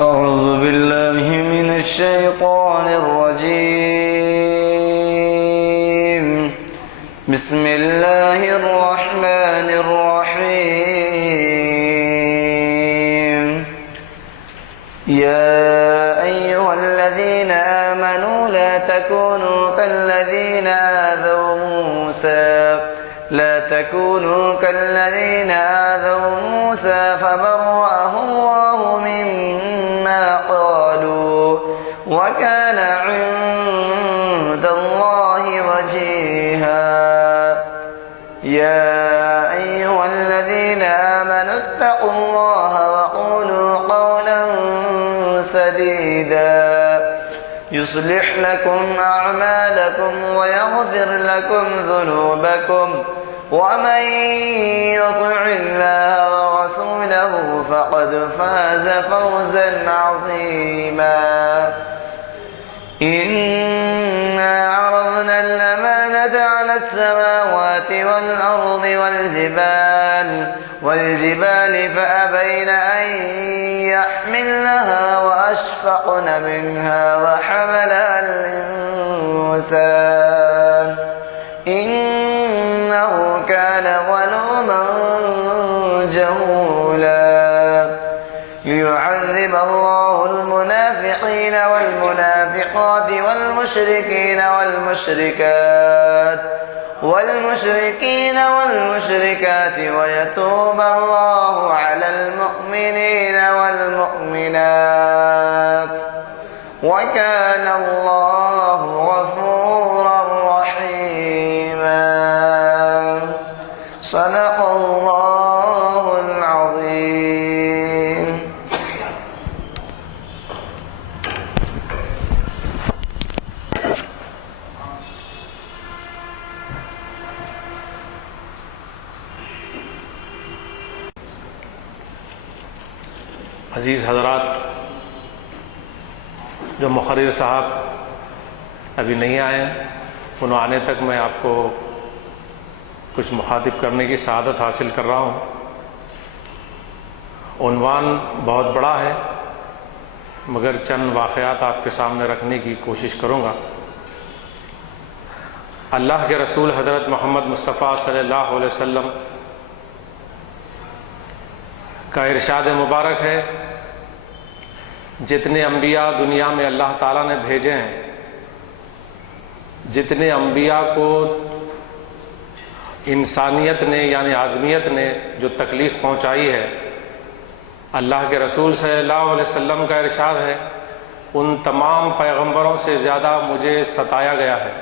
أعوذ بالله من الشيطان الرجيم. بسم الله الرحمن الرحيم. يا أيها الذين آمنوا لا تكونوا كالذين آذوا موسى فبرأه الله مما قالوا وكان عند الله وجيها. يا أيها الذين آمنوا اتقوا الله وقولوا قولا سديدا يصلح لكم أعمالكم ويغفر لكم ذنوبكم ومن يطع الله ورسوله فقد فاز فوزا عظيما. إنا عرضنا الأمانة على السماوات والأرض والجبال فأبين أن يحملنها وأشفقن منها وحملها الإنسان إنه كان ظلوما جهولا. ليعذب الله المنافقين والمنافقات والمشركات ويتوب الله على المؤمنين والمؤمنات وكان الله غفورا رحيما. صدق الله العظيم. عزیز حضرات، جو مقرر صاحب ابھی نہیں آئے، انہوں آنے تک میں آپ کو کچھ مخاطب کرنے کی سعادت حاصل کر رہا ہوں۔ عنوان بہت بڑا ہے، مگر چند واقعات آپ کے سامنے رکھنے کی کوشش کروں گا۔ اللہ کے رسول حضرت محمد مصطفیٰ صلی اللہ علیہ وسلم کا ارشاد مبارک ہے، جتنے انبیاء دنیا میں اللہ تعالیٰ نے بھیجے ہیں، جتنے انبیاء کو انسانیت نے یعنی آدمیت نے جو تکلیف پہنچائی ہے، اللہ کے رسول صلی اللہ علیہ وسلم کا ارشاد ہے ان تمام پیغمبروں سے زیادہ مجھے ستایا گیا ہے۔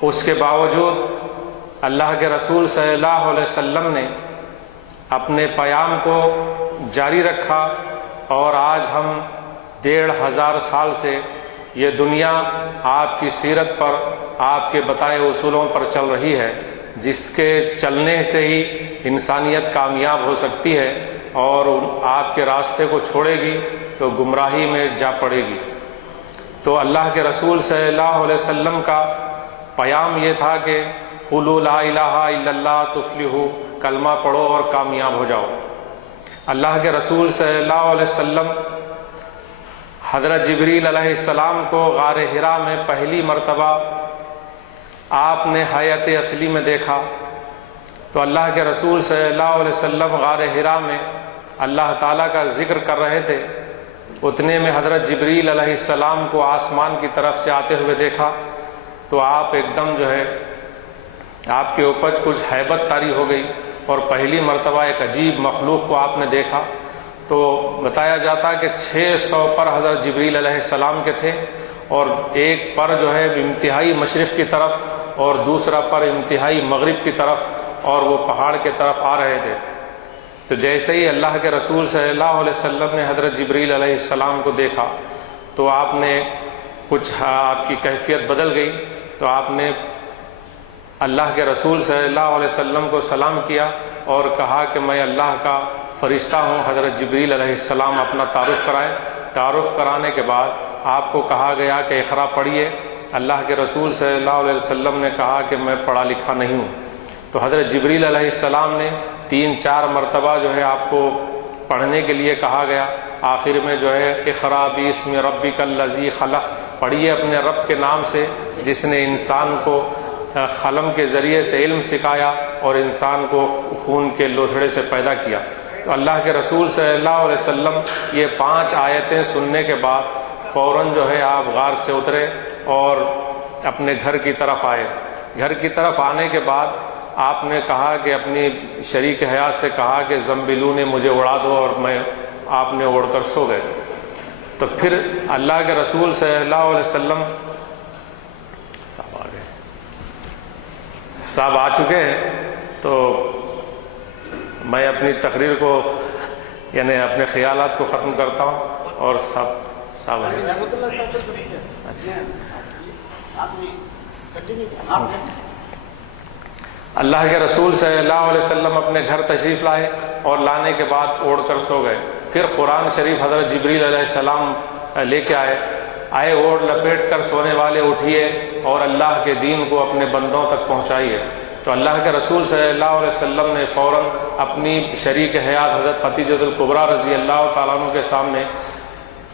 اس کے باوجود اللہ کے رسول صلی اللہ علیہ وسلم نے اپنے پیام کو جاری رکھا، اور آج ہم 1500 سال سے یہ دنیا آپ کی سیرت پر، آپ کے بتائے اصولوں پر چل رہی ہے، جس کے چلنے سے ہی انسانیت کامیاب ہو سکتی ہے، اور آپ کے راستے کو چھوڑے گی تو گمراہی میں جا پڑے گی۔ تو اللہ کے رسول صلی اللہ علیہ وسلم کا پیام یہ تھا کہ قولوا لا الہ الا اللہ تفلحوا، کلمہ پڑھو اور کامیاب ہو جاؤ۔ اللہ کے رسول صلی اللہ علیہ وسلم حضرت جبریل علیہ السلام کو غار حرا میں پہلی مرتبہ آپ نے حیات اصلی میں دیکھا، تو اللہ کے رسول صلی اللہ علیہ وسلم غار حرا میں اللہ تعالیٰ کا ذکر کر رہے تھے، اتنے میں حضرت جبریل علیہ السلام کو آسمان کی طرف سے آتے ہوئے دیکھا، تو آپ ایک دم جو ہے آپ کے اوپر کچھ ہیبت طاری ہو گئی، اور پہلی مرتبہ ایک عجیب مخلوق کو آپ نے دیکھا۔ تو بتایا جاتا کہ 600 پر حضرت جبریل علیہ السلام کے تھے، اور ایک پر جو ہے انتہائی مشرق کی طرف اور دوسرا پر انتہائی مغرب کی طرف، اور وہ پہاڑ کی طرف آ رہے تھے۔ تو جیسے ہی اللہ کے رسول صلی اللہ علیہ وسلم نے حضرت جبریل علیہ السلام کو دیکھا، تو آپ نے کچھ آپ کی کیفیت بدل گئی، تو آپ نے اللہ کے رسول صلی اللہ علیہ وسلم کو سلام کیا اور کہا کہ میں اللہ کا فرشتہ ہوں۔ حضرت جبریل علیہ السلام اپنا تعارف کرائے، تعارف کرانے کے بعد آپ کو کہا گیا کہ اقرا پڑھیے۔ اللہ کے رسول صلی اللہ علیہ وسلم نے کہا کہ میں پڑھا لکھا نہیں ہوں۔ تو حضرت جبریل علیہ السلام نے 3-4 مرتبہ جو ہے آپ کو پڑھنے کے لیے کہا گیا۔ آخر میں جو ہے اقرأ باسم ربک الذی خلق، پڑھیے اپنے رب کے نام سے جس نے انسان کو قلم کے ذریعے سے علم سکھایا اور انسان کو خون کے لوتھڑے سے پیدا کیا۔ تو اللہ کے رسول صلی اللہ علیہ وسلم یہ 5 آیتیں سننے کے بعد فوراً جو ہے آپ غار سے اترے اور اپنے گھر کی طرف آئے۔ گھر کی طرف آنے کے بعد آپ نے کہا کہ اپنی شریک حیات سے کہا کہ زنبیلونی مجھے اڑا دو، اور آپ نے اڑ کر سو گئے۔ تو پھر اللہ کے رسول صلی اللہ علیہ وسلم صاحب آ چکے ہیں، تو میں اپنی تقریر کو یعنی اپنے خیالات کو ختم کرتا ہوں اور صاحب اللہ کے رسول صلی اللہ علیہ وسلم اپنے گھر تشریف لائے اور لانے کے بعد اوڑھ کر سو گئے۔ پھر قرآن شریف حضرت جبریل علیہ السلام لے کے آئے اوڑھ لپیٹ کر سونے والے اٹھیے اور اللہ کے دین کو اپنے بندوں تک پہنچائیے۔ تو اللہ کے رسول صلی اللہ علیہ وسلم نے فوراً اپنی شریک حیات حضرت خدیجہ الکبریٰ رضی اللہ تعالیٰ عنہ کے سامنے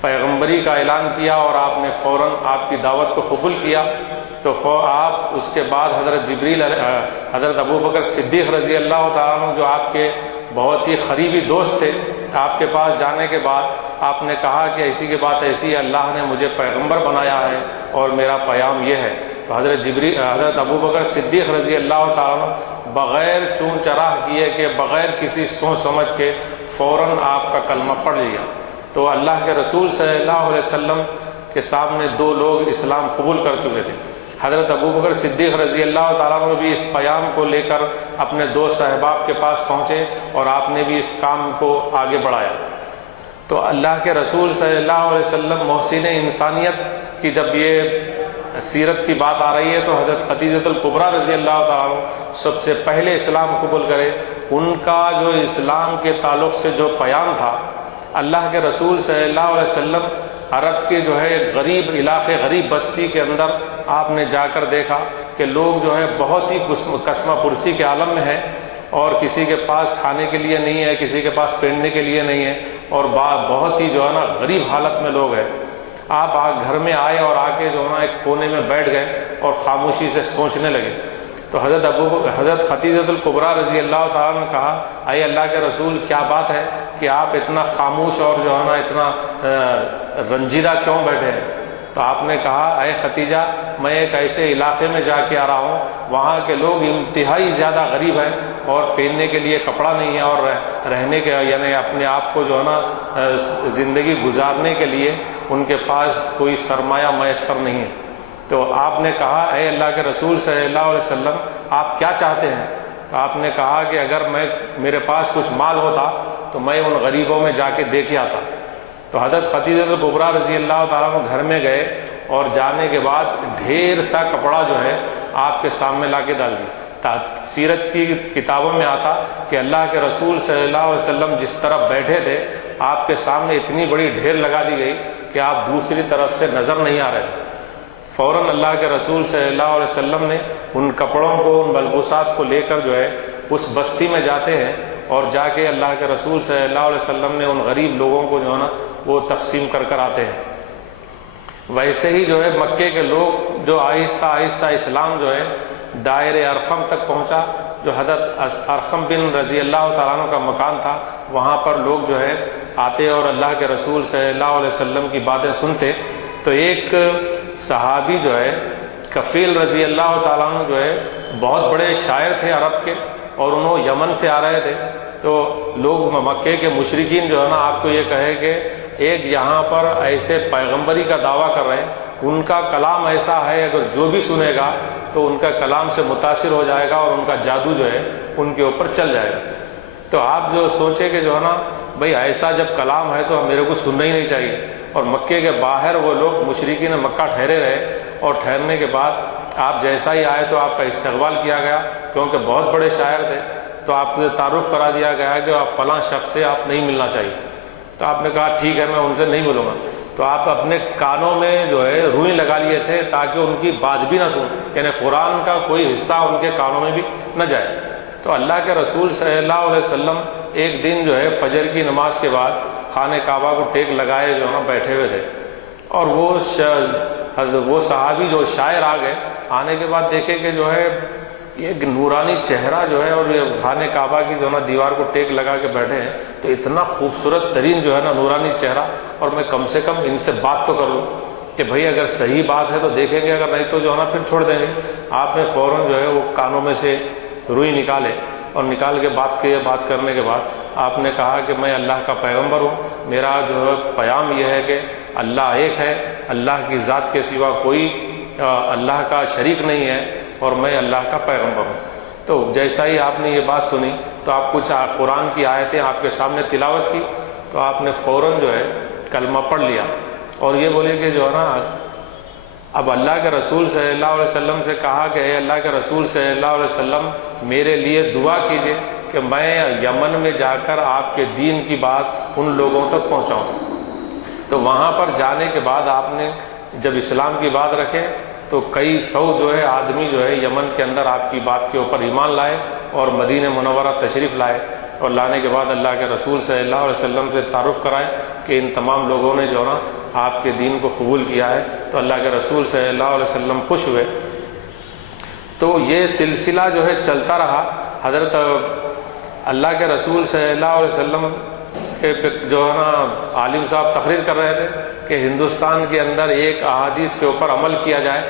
پیغمبری کا اعلان کیا، اور آپ نے فوراً آپ کی دعوت کو قبول کیا۔ تو آپ اس کے بعد حضرت ابوبکر صدیق رضی اللہ تعالیٰ عنہ جو آپ کے بہت ہی قریبی دوست تھے، آپ کے پاس جانے کے بعد آپ نے کہا کہ ایسی کی بات ایسی ہے، اللہ نے مجھے پیغمبر بنایا ہے اور میرا پیام یہ ہے۔ تو حضرت ابوبکر صدیق رضی اللہ تعالیٰ عنہ بغیر چون چراہ کیے کہ بغیر کسی سوچ سمجھ کے فوراً آپ کا کلمہ پڑھ لیا۔ تو اللہ کے رسول صلی اللہ علیہ وسلم کے سامنے 2 لوگ اسلام قبول کر چکے تھے۔ حضرت ابوبکر صدیق رضی اللہ تعالیٰ عنہ بھی اس پیام کو لے کر اپنے دوست احباب کے پاس پہنچے اور آپ نے بھی اس کام کو آگے بڑھایا۔ تو اللہ کے رسول صلی اللہ علیہ وسلم محسن انسانیت کی جب یہ سیرت کی بات آ رہی ہے تو حضرت خدیجہ الکبریٰ رضی اللہ تعالیٰ عنہ سب سے پہلے اسلام قبول کرے۔ ان کا جو اسلام کے تعلق سے جو پیام تھا، اللہ کے رسول صلی اللہ علیہ وسلم عرب کے جو ہے ایک غریب علاقے، غریب بستی کے اندر آپ نے جا کر دیکھا کہ لوگ جو ہے بہت ہی قسمہ پرسی کے عالم میں ہیں، اور کسی کے پاس کھانے کے لیے نہیں ہے، کسی کے پاس پہننے کے لیے نہیں ہے، اور بہت ہی جو ہے نا غریب حالت میں لوگ ہیں۔ آپ گھر میں آئے اور آ کے جو ہے نا ایک کونے میں بیٹھ گئے اور خاموشی سے سوچنے لگے۔ تو حضرت خدیجہ الکبریٰ رضی اللہ تعالیٰ نے کہا، اے اللہ کے رسول، کیا بات ہے کہ آپ اتنا خاموش اور جو ہے نا اتنا رنجیدہ کیوں بیٹھے ہیں؟ تو آپ نے کہا، اے خدیجہ، میں ایک ایسے علاقے میں جا کے آ رہا ہوں، وہاں کے لوگ انتہائی زیادہ غریب ہیں اور پہننے کے لیے کپڑا نہیں ہے، اور رہنے کے یعنی اپنے آپ کو جو ہے نا زندگی گزارنے کے لیے ان کے پاس کوئی سرمایہ میسر نہیں ہے۔ تو آپ نے کہا، اے اللہ کے رسول صلی اللہ علیہ وسلم، آپ کیا چاہتے ہیں؟ تو آپ نے کہا کہ اگر میرے پاس کچھ مال ہوتا تو میں ان غریبوں میں جا کے دیکھ آتا۔ تو حضرت خدیجہ الکبریٰ رضی اللہ تعالیٰ عنہ گھر میں گئے اور جانے کے بعد ڈھیر سا کپڑا جو ہے آپ کے سامنے لا کے ڈال دی۔ سیرت کی کتابوں میں آتا کہ اللہ کے رسول صلی اللہ علیہ وسلم جس طرف بیٹھے تھے، آپ کے سامنے اتنی بڑی ڈھیر لگا دی گئی کہ آپ دوسری طرف سے نظر نہیں آ رہے۔ فوراً اللہ کے رسول صلی اللہ علیہ وسلم نے ان کپڑوں کو، ان ملبوسات کو لے کر جو ہے اس بستی میں جاتے ہیں، اور جا کے اللہ کے رسول صلی اللہ علیہ وسلم نے ان غریب لوگوں کو جو ہے نا وہ تقسیم کر کر آتے ہیں۔ ویسے ہی جو ہے مکے کے لوگ جو آہستہ آہستہ اسلام جو ہے دائرے ارقم تک پہنچا، جو حضرت ارقم بن رضی اللہ تعالیٰ عنہ کا مکان تھا، وہاں پر لوگ جو ہے آتے اور اللہ کے رسول صلی اللہ علیہ وسلم کی باتیں سنتے۔ تو ایک صحابی جو ہے کفیل رضی اللہ تعالیٰ عنہ جو ہے بہت بڑے شاعر تھے عرب کے، اور انہوں یمن سے آ رہے تھے۔ تو لوگ مکے کے مشرکین جو ہے نا آپ کو یہ کہے کہ ایک یہاں پر ایسے پیغمبری کا دعویٰ کر رہے ہیں، ان کا کلام ایسا ہے اگر جو بھی سنے گا تو ان کا کلام سے متاثر ہو جائے گا اور ان کا جادو جو ہے ان کے اوپر چل جائے گا۔ تو آپ جو سوچے کہ جو ہے نا بھئی ایسا جب کلام ہے تو میرے کو سننا ہی نہیں چاہیے۔ اور مکے کے باہر وہ لوگ مشرکین مکہ ٹھہرے رہے، اور ٹھہرنے کے بعد آپ جیسا ہی آئے تو آپ کا استقبال کیا گیا، کیونکہ بہت بڑے شاعر تھے۔ تو آپ کو تعارف کرا دیا گیا کہ آپ فلاں شخص سے آپ نہیں ملنا چاہیے۔ تو آپ نے کہا ٹھیک ہے، میں ان سے نہیں ملوں گا۔ تو آپ اپنے کانوں میں جو ہے روئی لگا لیے تھے تاکہ ان کی بات بھی نہ سنیں، یعنی قرآن کا کوئی حصہ ان کے کانوں میں بھی نہ جائے۔ تو اللہ کے رسول صلی اللہ علیہ وسلم ایک دن جو ہے فجر کی نماز کے بعد خانہ کعبہ کو ٹیک لگائے جو ہے نا بیٹھے ہوئے تھے، اور وہ صحابی جو شاعر آ گئے، آنے کے بعد دیکھے کہ جو ہے ایک نورانی چہرہ جو ہے، اور یہ خانہ کعبہ کی جو ہے نا دیوار کو ٹیک لگا کے بیٹھے ہیں، تو اتنا خوبصورت ترین جو ہے نا نورانی چہرہ، اور میں کم سے کم ان سے بات تو کر لوں کہ بھائی اگر صحیح بات ہے تو دیکھیں گے، اگر نہیں تو جو ہے نا پھر چھوڑ دیں گے۔ آپ نے فوراً جو ہے وہ کانوں میں سے روئی نکالے، اور نکال کے بات کرنے کے بعد آپ نے کہا کہ میں اللہ کا پیغمبر ہوں، میرا جو ہے پیام یہ ہے کہ اللہ ایک ہے، اللہ کی ذات کے سوا کوئی اللہ کا شریک نہیں ہے، اور میں اللہ کا پیغمبر ہوں۔ تو جیسا ہی آپ نے یہ بات سنی تو آپ کچھ قرآن کی آیتیں آپ کے سامنے تلاوت کی، تو آپ نے فوراً جو ہے کلمہ پڑھ لیا، اور یہ بولے کہ جو ہے نا اب اللہ کے رسول صلی اللہ علیہ وسلم سے کہا کہ اے اللہ کے رسول صلی اللہ علیہ وسلم میرے لیے دعا کیجئے کہ میں یمن میں جا کر آپ کے دین کی بات ان لوگوں تک پہنچاؤں۔ تو وہاں پر جانے کے بعد آپ نے جب اسلام کی بات رکھے تو کئی سو جو ہے آدمی جو ہے یمن کے اندر آپ کی بات کے اوپر ایمان لائے اور مدینہ منورہ تشریف لائے، اور لانے کے بعد اللہ کے رسول صلی اللہ علیہ وسلم سے تعارف کرائے کہ ان تمام لوگوں نے جو ہے نا آپ کے دین کو قبول کیا ہے۔ تو اللہ کے رسول صلی اللہ علیہ وسلم خوش ہوئے۔ تو یہ سلسلہ جو ہے چلتا رہا۔ حضرت اللہ کے رسول صلی اللہ علیہ وسلم کے جو ہے نا عالم صاحب تقریر کر رہے تھے کہ ہندوستان کے اندر ایک احادیث کے اوپر عمل کیا جائے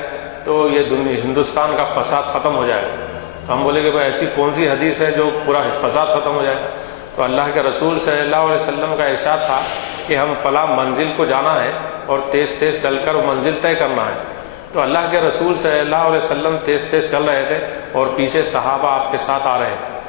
تو یہ ہندوستان کا فساد ختم ہو جائے گا۔ تو ہم بولے کہ بھائی ایسی کون سی حدیث ہے جو پورا فساد ختم ہو جائے گا؟ تو اللہ کے رسول صلی اللہ علیہ وسلم کا ارشاد تھا کہ ہم فلاں منزل کو جانا ہے اور تیز تیز چل کر منزل طے کرنا ہے۔ تو اللہ کے رسول صلی اللہ علیہ وسلم تیز تیز چل رہے تھے اور پیچھے صحابہ آپ کے ساتھ آ رہے تھے۔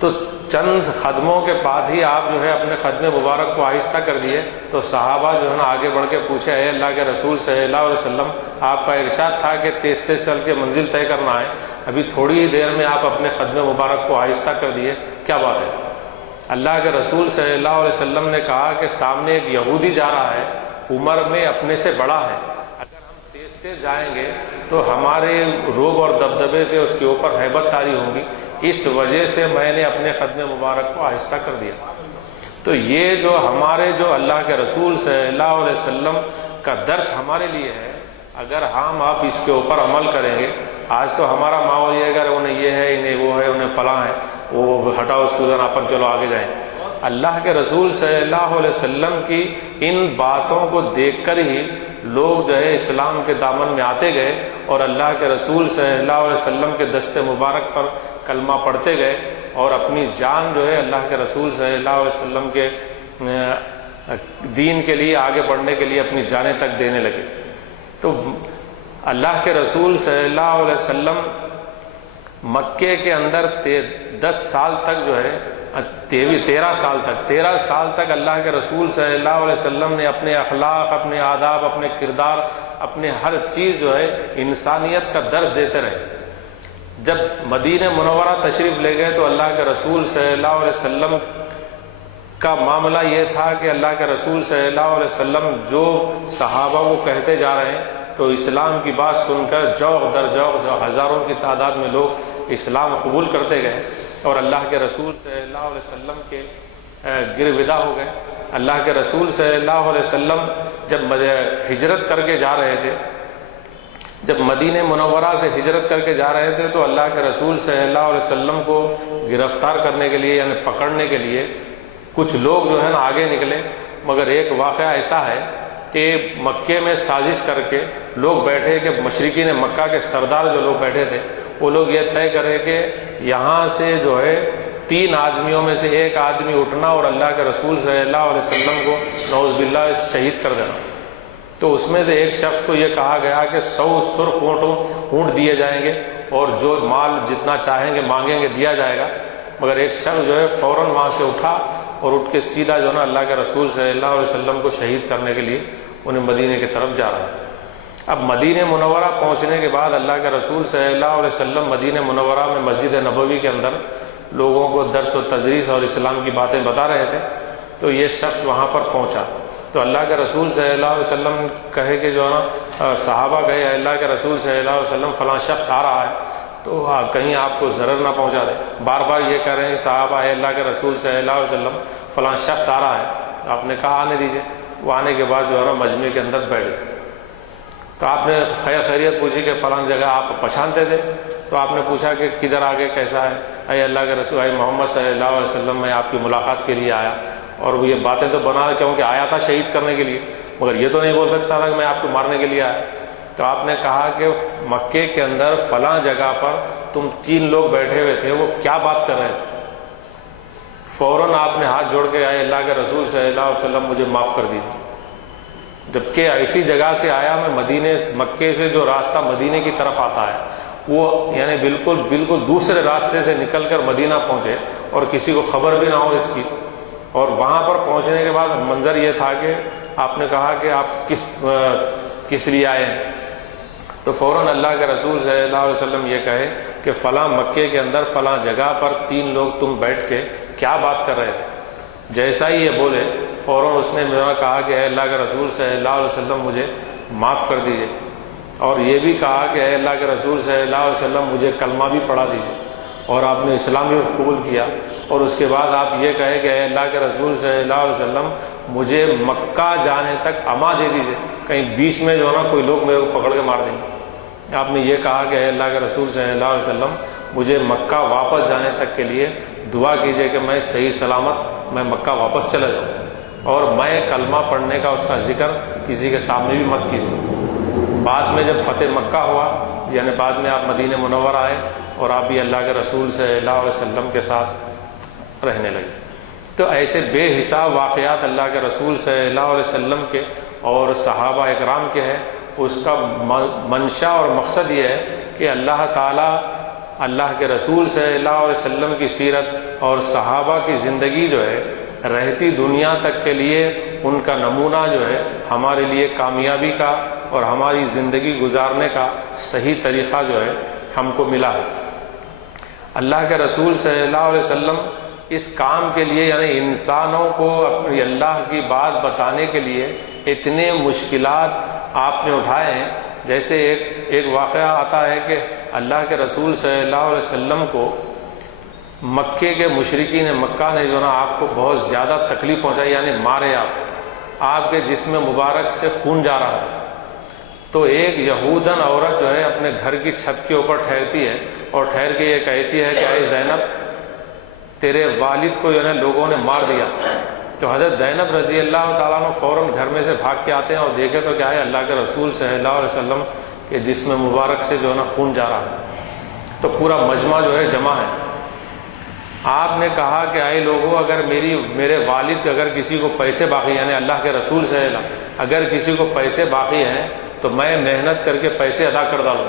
تو چند قدموں کے بعد ہی آپ جو ہے اپنے قدم مبارک کو آہستہ کر دیے، تو صحابہ جو ہے نا آگے بڑھ کے پوچھے اے اللہ کے رسول صلی اللہ علیہ وسلم آپ کا ارشاد تھا کہ تیز تیز چل کے منزل طے کرنا ہے، ابھی تھوڑی ہی دیر میں آپ اپنے قدم مبارک کو آہستہ کر دیے، کیا بات ہے؟ اللہ کے رسول صلی اللہ علیہ وسلم نے کہا کہ سامنے ایک یہودی جا رہا ہے، عمر میں اپنے سے بڑا ہے، اگر ہم تیز تیز جائیں گے تو ہمارے روب اور دبدبے سے اس کے اوپر ہیبت طاری ہوں گی، اس وجہ سے میں نے اپنے قدم مبارک کو آہستہ کر دیا۔ تو یہ جو ہمارے جو اللہ کے رسول صلی اللہ علیہ وسلم کا درس ہمارے لیے ہے، اگر ہم آپ اس کے اوپر عمل کریں گے۔ آج تو ہمارا ماحول یہ اگر انہیں یہ ہے، انہیں وہ ہے، انہیں فلاں ہے، وہ ہٹاؤ اس کو اپن چلو آگے جائیں۔ اللہ کے رسول صلی اللہ علیہ وسلم کی ان باتوں کو دیکھ کر ہی لوگ جو ہے اسلام کے دامن میں آتے گئے، اور اللہ کے رسول صلی اللہ علیہ وسلم کے دست مبارک پر کلمہ پڑھتے گئے، اور اپنی جان جو ہے اللہ کے رسول صلی اللہ علیہ وسلم کے دین کے لیے آگے بڑھنے کے لیے اپنی جانیں تک دینے لگے۔ تو اللہ کے رسول صلی اللہ علیہ وسلم مکے کے اندر 10 سال تک جو ہے 13 سال تک اللہ کے رسول صلی اللہ علیہ وسلم نے اپنے اخلاق، اپنے آداب، اپنے کردار، اپنے ہر چیز جو ہے انسانیت کا درس دیتے رہے۔ جب مدینہ منورہ تشریف لے گئے تو اللہ کے رسول صلی اللہ علیہ وسلم کا معاملہ یہ تھا کہ اللہ کے رسول صلی اللہ علیہ وسلم جو صحابہ کو کہتے جا رہے ہیں تو اسلام کی بات سن کر جوق در جوق ہزاروں کی تعداد میں لوگ اسلام قبول کرتے گئے، اور اللہ کے رسول صلی اللہ علیہ وسلم کے گرویدہ ہو گئے۔ اللہ کے رسول صلی اللہ علیہ وسلم جب ہجرت کر کے جا رہے تھے، جب مدینہ منورہ سے ہجرت کر کے جا رہے تھے تو اللہ کے رسول صلی اللہ علیہ وسلم کو گرفتار کرنے کے لیے یعنی پکڑنے کے لیے کچھ لوگ جو ہے نا آگے نکلے، مگر ایک واقعہ ایسا ہے کہ مکے میں سازش کر کے لوگ بیٹھے کہ مشرکین مکہ کے سردار جو لوگ بیٹھے تھے وہ لوگ یہ طے کرے کہ یہاں سے جو ہے 3 آدمیوں میں سے ایک آدمی اٹھنا اور اللہ کے رسول صلی اللہ علیہ وسلم کو نعوذ باللہ شہید کر دینا۔ تو اس میں سے ایک شخص کو یہ کہا گیا کہ 100 سرخ اونٹ دیے جائیں گے اور جو مال جتنا چاہیں گے مانگیں گے دیا جائے گا، مگر ایک شخص جو ہے فوراً وہاں سے اٹھا اور اٹھ کے سیدھا جو ہے نا اللہ کے رسول صلی اللہ علیہ وسلم کو شہید کرنے کے لیے انہیں مدینے کی طرف جا رہا ہے۔ اب مدینہ منورہ پہنچنے کے بعد اللہ کے رسول صلی اللہ علیہ وسلم مدینہ منورہ میں مسجد نبوی کے اندر لوگوں کو درس و تدریس اور اسلام کی باتیں بتا رہے تھے، تو یہ شخص وہاں پر پہنچا تو اللہ کے رسول صلی اللہ علیہ وسلم کہے کہ جو ہے نا صحابہ کہے اللہ کے رسول صلی اللہ علیہ وسلم فلاں شخص آ رہا ہے، تو کہیں آپ کو ضرر نہ پہنچا دے. بار بار یہ کہہ رہے ہیں صحابہ اے اللہ کے رسول صلی اللہ علیہ وسلم فلاں شخص آ رہا ہے. آپ نے کہا آنے دیجیے. وہ آنے کے بعد جو ہے نا مجمع کے اندر بیٹھ گئے. تو آپ نے خیر خیریت پوچھی کہ فلاں جگہ آپ پہچانتے تھے. تو آپ نے پوچھا کہ کدھر آگے کیسا ہے. اے اللہ کے رسول اے محمد صلی اللہ علیہ وسلم میں آپ کی ملاقات کے لیے آیا. اور وہ یہ باتیں تو بنا کیونکہ آیا تھا شہید کرنے کے لیے, مگر یہ تو نہیں بول سکتا تھا کہ میں آپ کو مارنے کے لیے آیا. تو آپ نے کہا کہ مکے کے اندر فلاں جگہ پر تم 3 لوگ بیٹھے ہوئے تھے, وہ کیا بات کر رہے تھے. فوراً آپ نے ہاتھ جوڑ کے اے اللہ کے رسول صلی اللہ علیہ وسلم مجھے معاف کر دیجیے. جبکہ ایسی جگہ سے آیا میں, مکے سے جو راستہ مدینے کی طرف آتا ہے وہ یعنی بالکل دوسرے راستے سے نکل کر مدینہ پہنچے اور کسی کو خبر بھی نہ ہو اس کی. اور وہاں پر پہنچنے کے بعد منظر یہ تھا کہ آپ نے کہا کہ آپ کس لیے آئے ہیں. تو فوراً اللہ کے رسول صلی اللہ علیہ وسلم یہ کہے کہ فلاں مکے کے اندر فلاں جگہ پر 3 لوگ تم بیٹھ کے کیا بات کر رہے تھے. جیسا ہی یہ بولے فوراً اس نے میرا کہا کہ اے اللہ کے رسول صلی اللہ علیہ وسلم مجھے معاف کر دیجیے. اور یہ بھی کہا کہ اے اللہ کے رسول صلی اللہ علیہ وسلم مجھے کلمہ بھی پڑھا دیجیے. اور آپ نے اسلام بھی قبول کیا. اور اس کے بعد آپ یہ کہے کہ اے اللہ کے رسول صلی اللہ علیہ وسلم مجھے مکہ جانے تک اما دے دیجیے, کہیں بیچ میں جو ہے نا کوئی لوگ میرے کو پکڑ کے مار دیں گے. آپ نے یہ کہا کہ اے اللہ کے رسول صلی اللہ علیہ وسلم مجھے مکہ واپس جانے تک کے لیے دعا کیجیے کہ میں صحیح سلامت میں مکہ واپس چلا جاؤں. اور میں کلمہ پڑھنے کا اس کا ذکر کسی کے سامنے بھی مت کیجیے. بعد میں جب فتح مکہ ہوا یعنی بعد میں آپ مدینہ منورہ آئے اور آپ بھی اللہ کے رسول صلی اللہ علیہ وسلم کے ساتھ رہنے لگے. تو ایسے بے حساب واقعات اللہ کے رسول صلی اللہ علیہ وسلم کے اور صحابہ اکرام کے ہیں. اس کا منشا اور مقصد یہ ہے کہ اللہ تعالیٰ اللہ کے رسول صلی اللہ علیہ وسلم کی سیرت اور صحابہ کی زندگی جو ہے رہتی دنیا تک کے لیے ان کا نمونہ جو ہے ہمارے لیے کامیابی کا اور ہماری زندگی گزارنے کا صحیح طریقہ جو ہے ہم کو ملا ہے. اللہ کے رسول صلی اللہ علیہ وسلم اس کام کے لیے یعنی انسانوں کو اپنی اللہ کی بات بتانے کے لیے اتنے مشکلات آپ نے اٹھائے ہیں. جیسے ایک واقعہ آتا ہے کہ اللہ کے رسول صلی اللہ علیہ وسلم کو مکے کے مشرکین مکہ نے جو نا آپ کو بہت زیادہ تکلیف پہنچائی یعنی مارے. آپ کے جسم مبارک سے خون جا رہا تھا. تو ایک یہودن عورت جو ہے اپنے گھر کی چھت کے اوپر ٹھہرتی ہے اور ٹھہر کے یہ کہتی ہے کہ اے زینب تیرے والد کو جو ہے لوگوں نے مار دیا. تو حضرت زینب رضی اللہ تعالیٰ عنہ فوراً گھر میں سے بھاگ کے آتے ہیں اور دیکھے تو کیا ہے اللہ کے رسول صلی اللہ علیہ وسلم کے جسم مبارک سے جو ہے نا خون جا رہا ہے. تو پورا مجمع جو ہے جمع ہے. آپ نے کہا کہ اے لوگوں اگر میرے والد اگر کسی کو پیسے باقی یعنی اللہ کے رسول صلی اللہ علیہ وسلم اگر کسی کو پیسے باقی ہیں تو میں محنت کر کے پیسے ادا کر ڈالوں.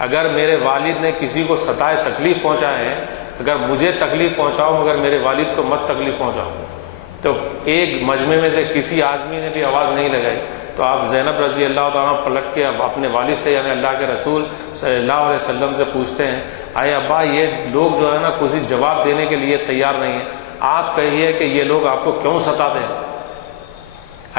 اگر میرے والد نے کسی کو ستائے تکلیف پہنچائے ہیں اگر مجھے تکلیف پہنچاؤ مگر میرے والد کو مت تکلیف پہنچاؤ. تو ایک مجمع میں سے کسی آدمی نے بھی آواز نہیں لگائی. تو آپ زینب رضی اللہ تعالیٰ پلٹ کے اپنے والد سے یعنی اللہ کے رسول صلی اللہ علیہ وسلم سے پوچھتے ہیں اے ابا یہ لوگ جو ہے نا کسی جواب دینے کے لیے تیار نہیں ہیں, آپ کہیے کہ یہ لوگ آپ کو کیوں ستاتے ہیں.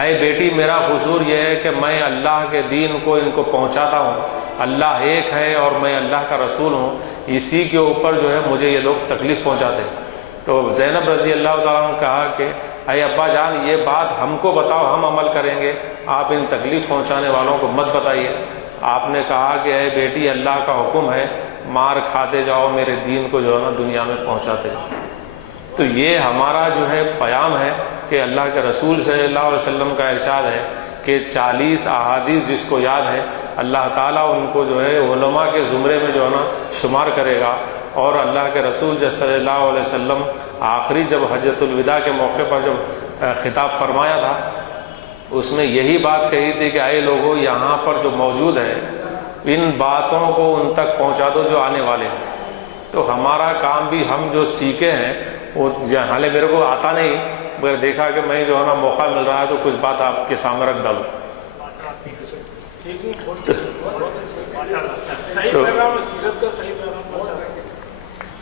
اے بیٹی میرا قصور یہ ہے کہ میں اللہ کے دین کو ان کو پہنچاتا ہوں. اللہ ایک ہے اور میں اللہ کا رسول ہوں, اسی کے اوپر جو ہے مجھے یہ لوگ تکلیف پہنچاتے ہیں. تو زینب رضی اللہ تعالیٰ نے کہا کہ اے ابا جان یہ بات ہم کو بتاؤ ہم عمل کریں گے, آپ ان تکلیف پہنچانے والوں کو مت بتائیے. آپ نے کہا کہ اے بیٹی اللہ کا حکم ہے مار کھاتے جاؤ میرے دین کو جو ہے نا دنیا میں پہنچاتے جاؤ. تو یہ ہمارا جو ہے پیام ہے کہ اللہ کے رسول صلی اللہ علیہ وسلم کا ارشاد ہے کہ 40 احادیث جس کو یاد ہے اللہ تعالیٰ ان کو جو ہے علماء کے زمرے میں جو ہے نا شمار کرے گا. اور اللہ کے رسول صلی اللہ علیہ وسلم آخری جب حجۃ الوداع کے موقع پر جب خطاب فرمایا تھا اس میں یہی بات کہی تھی کہ اے لوگوں یہاں پر جو موجود ہے ان باتوں کو ان تک پہنچا دو جو آنے والے ہیں. تو ہمارا کام بھی ہم جو سیکھے ہیں وہ حالے میرے کو آتا نہیں مگر دیکھا کہ میں جو ہے نا موقع مل رہا ہے تو کچھ بات آپ کے سامنے رکھ ڈالوں.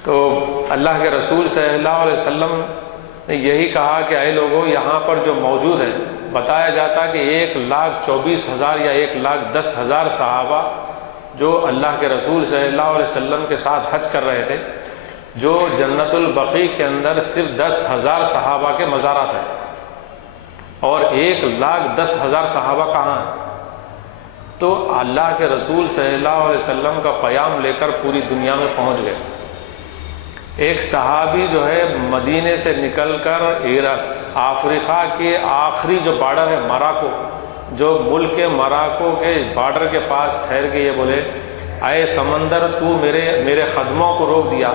تو اللہ کے رسول صلی اللہ علیہ وسلم نے یہی کہا کہ اے لوگوں یہاں پر جو موجود ہیں بتایا جاتا کہ 1,24,000 یا 1,10,000 صحابہ جو اللہ کے رسول صلی اللہ علیہ وسلم کے ساتھ حج کر رہے تھے، جو جنت البقیع کے اندر صرف 10,000 صحابہ کے مزارات ہیں، اور 1,10,000 صحابہ کہاں ہیں؟ تو اللہ کے رسول صلی اللہ علیہ وسلم کا پیام لے کر پوری دنیا میں پہنچ گئے۔ ایک صحابی جو ہے مدینے سے نکل کر افریقہ کے آخری جو بارڈر ہے مراکو، جو ملک مراکو کے بارڈر کے پاس ٹھہر کے یہ بولے، اے سمندر تو میرے قدموں کو روک دیا،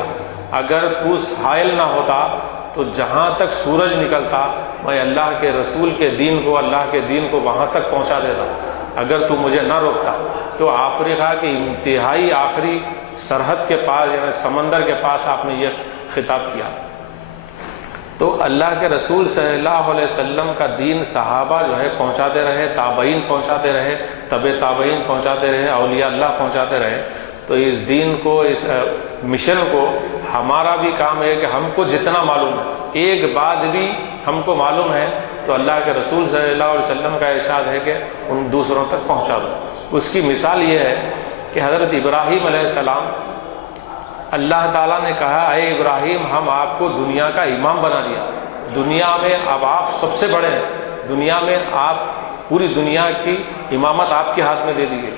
اگر تو حائل نہ ہوتا تو جہاں تک سورج نکلتا میں اللہ کے رسول کے دین کو، اللہ کے دین کو وہاں تک پہنچا دیتا، اگر تو مجھے نہ روکتا۔ تو افریقہ کی انتہائی آخری سرحد کے پاس یعنی سمندر کے پاس آپ نے یہ خطاب کیا۔ تو اللہ کے رسول صلی اللہ علیہ وسلم کا دین صحابہ جو ہے پہنچاتے رہے، تابعین پہنچاتے رہے، تبع تابعین پہنچاتے رہے، اولیاء اللہ پہنچاتے رہے۔ تو اس دین کو، اس مشن کو، ہمارا بھی کام ہے کہ ہم کو جتنا معلوم ہے، ایک بات بھی ہم کو معلوم ہے تو اللہ کے رسول صلی اللہ علیہ وسلم کا ارشاد ہے کہ ان دوسروں تک پہنچا دو۔ اس کی مثال یہ ہے کہ حضرت ابراہیم علیہ السلام، اللہ تعالیٰ نے کہا اے ابراہیم ہم آپ کو دنیا کا امام بنا دیا، دنیا میں اب آپ سب سے بڑے ہیں، دنیا میں آپ پوری دنیا کی امامت آپ کے ہاتھ میں دے دی گئی۔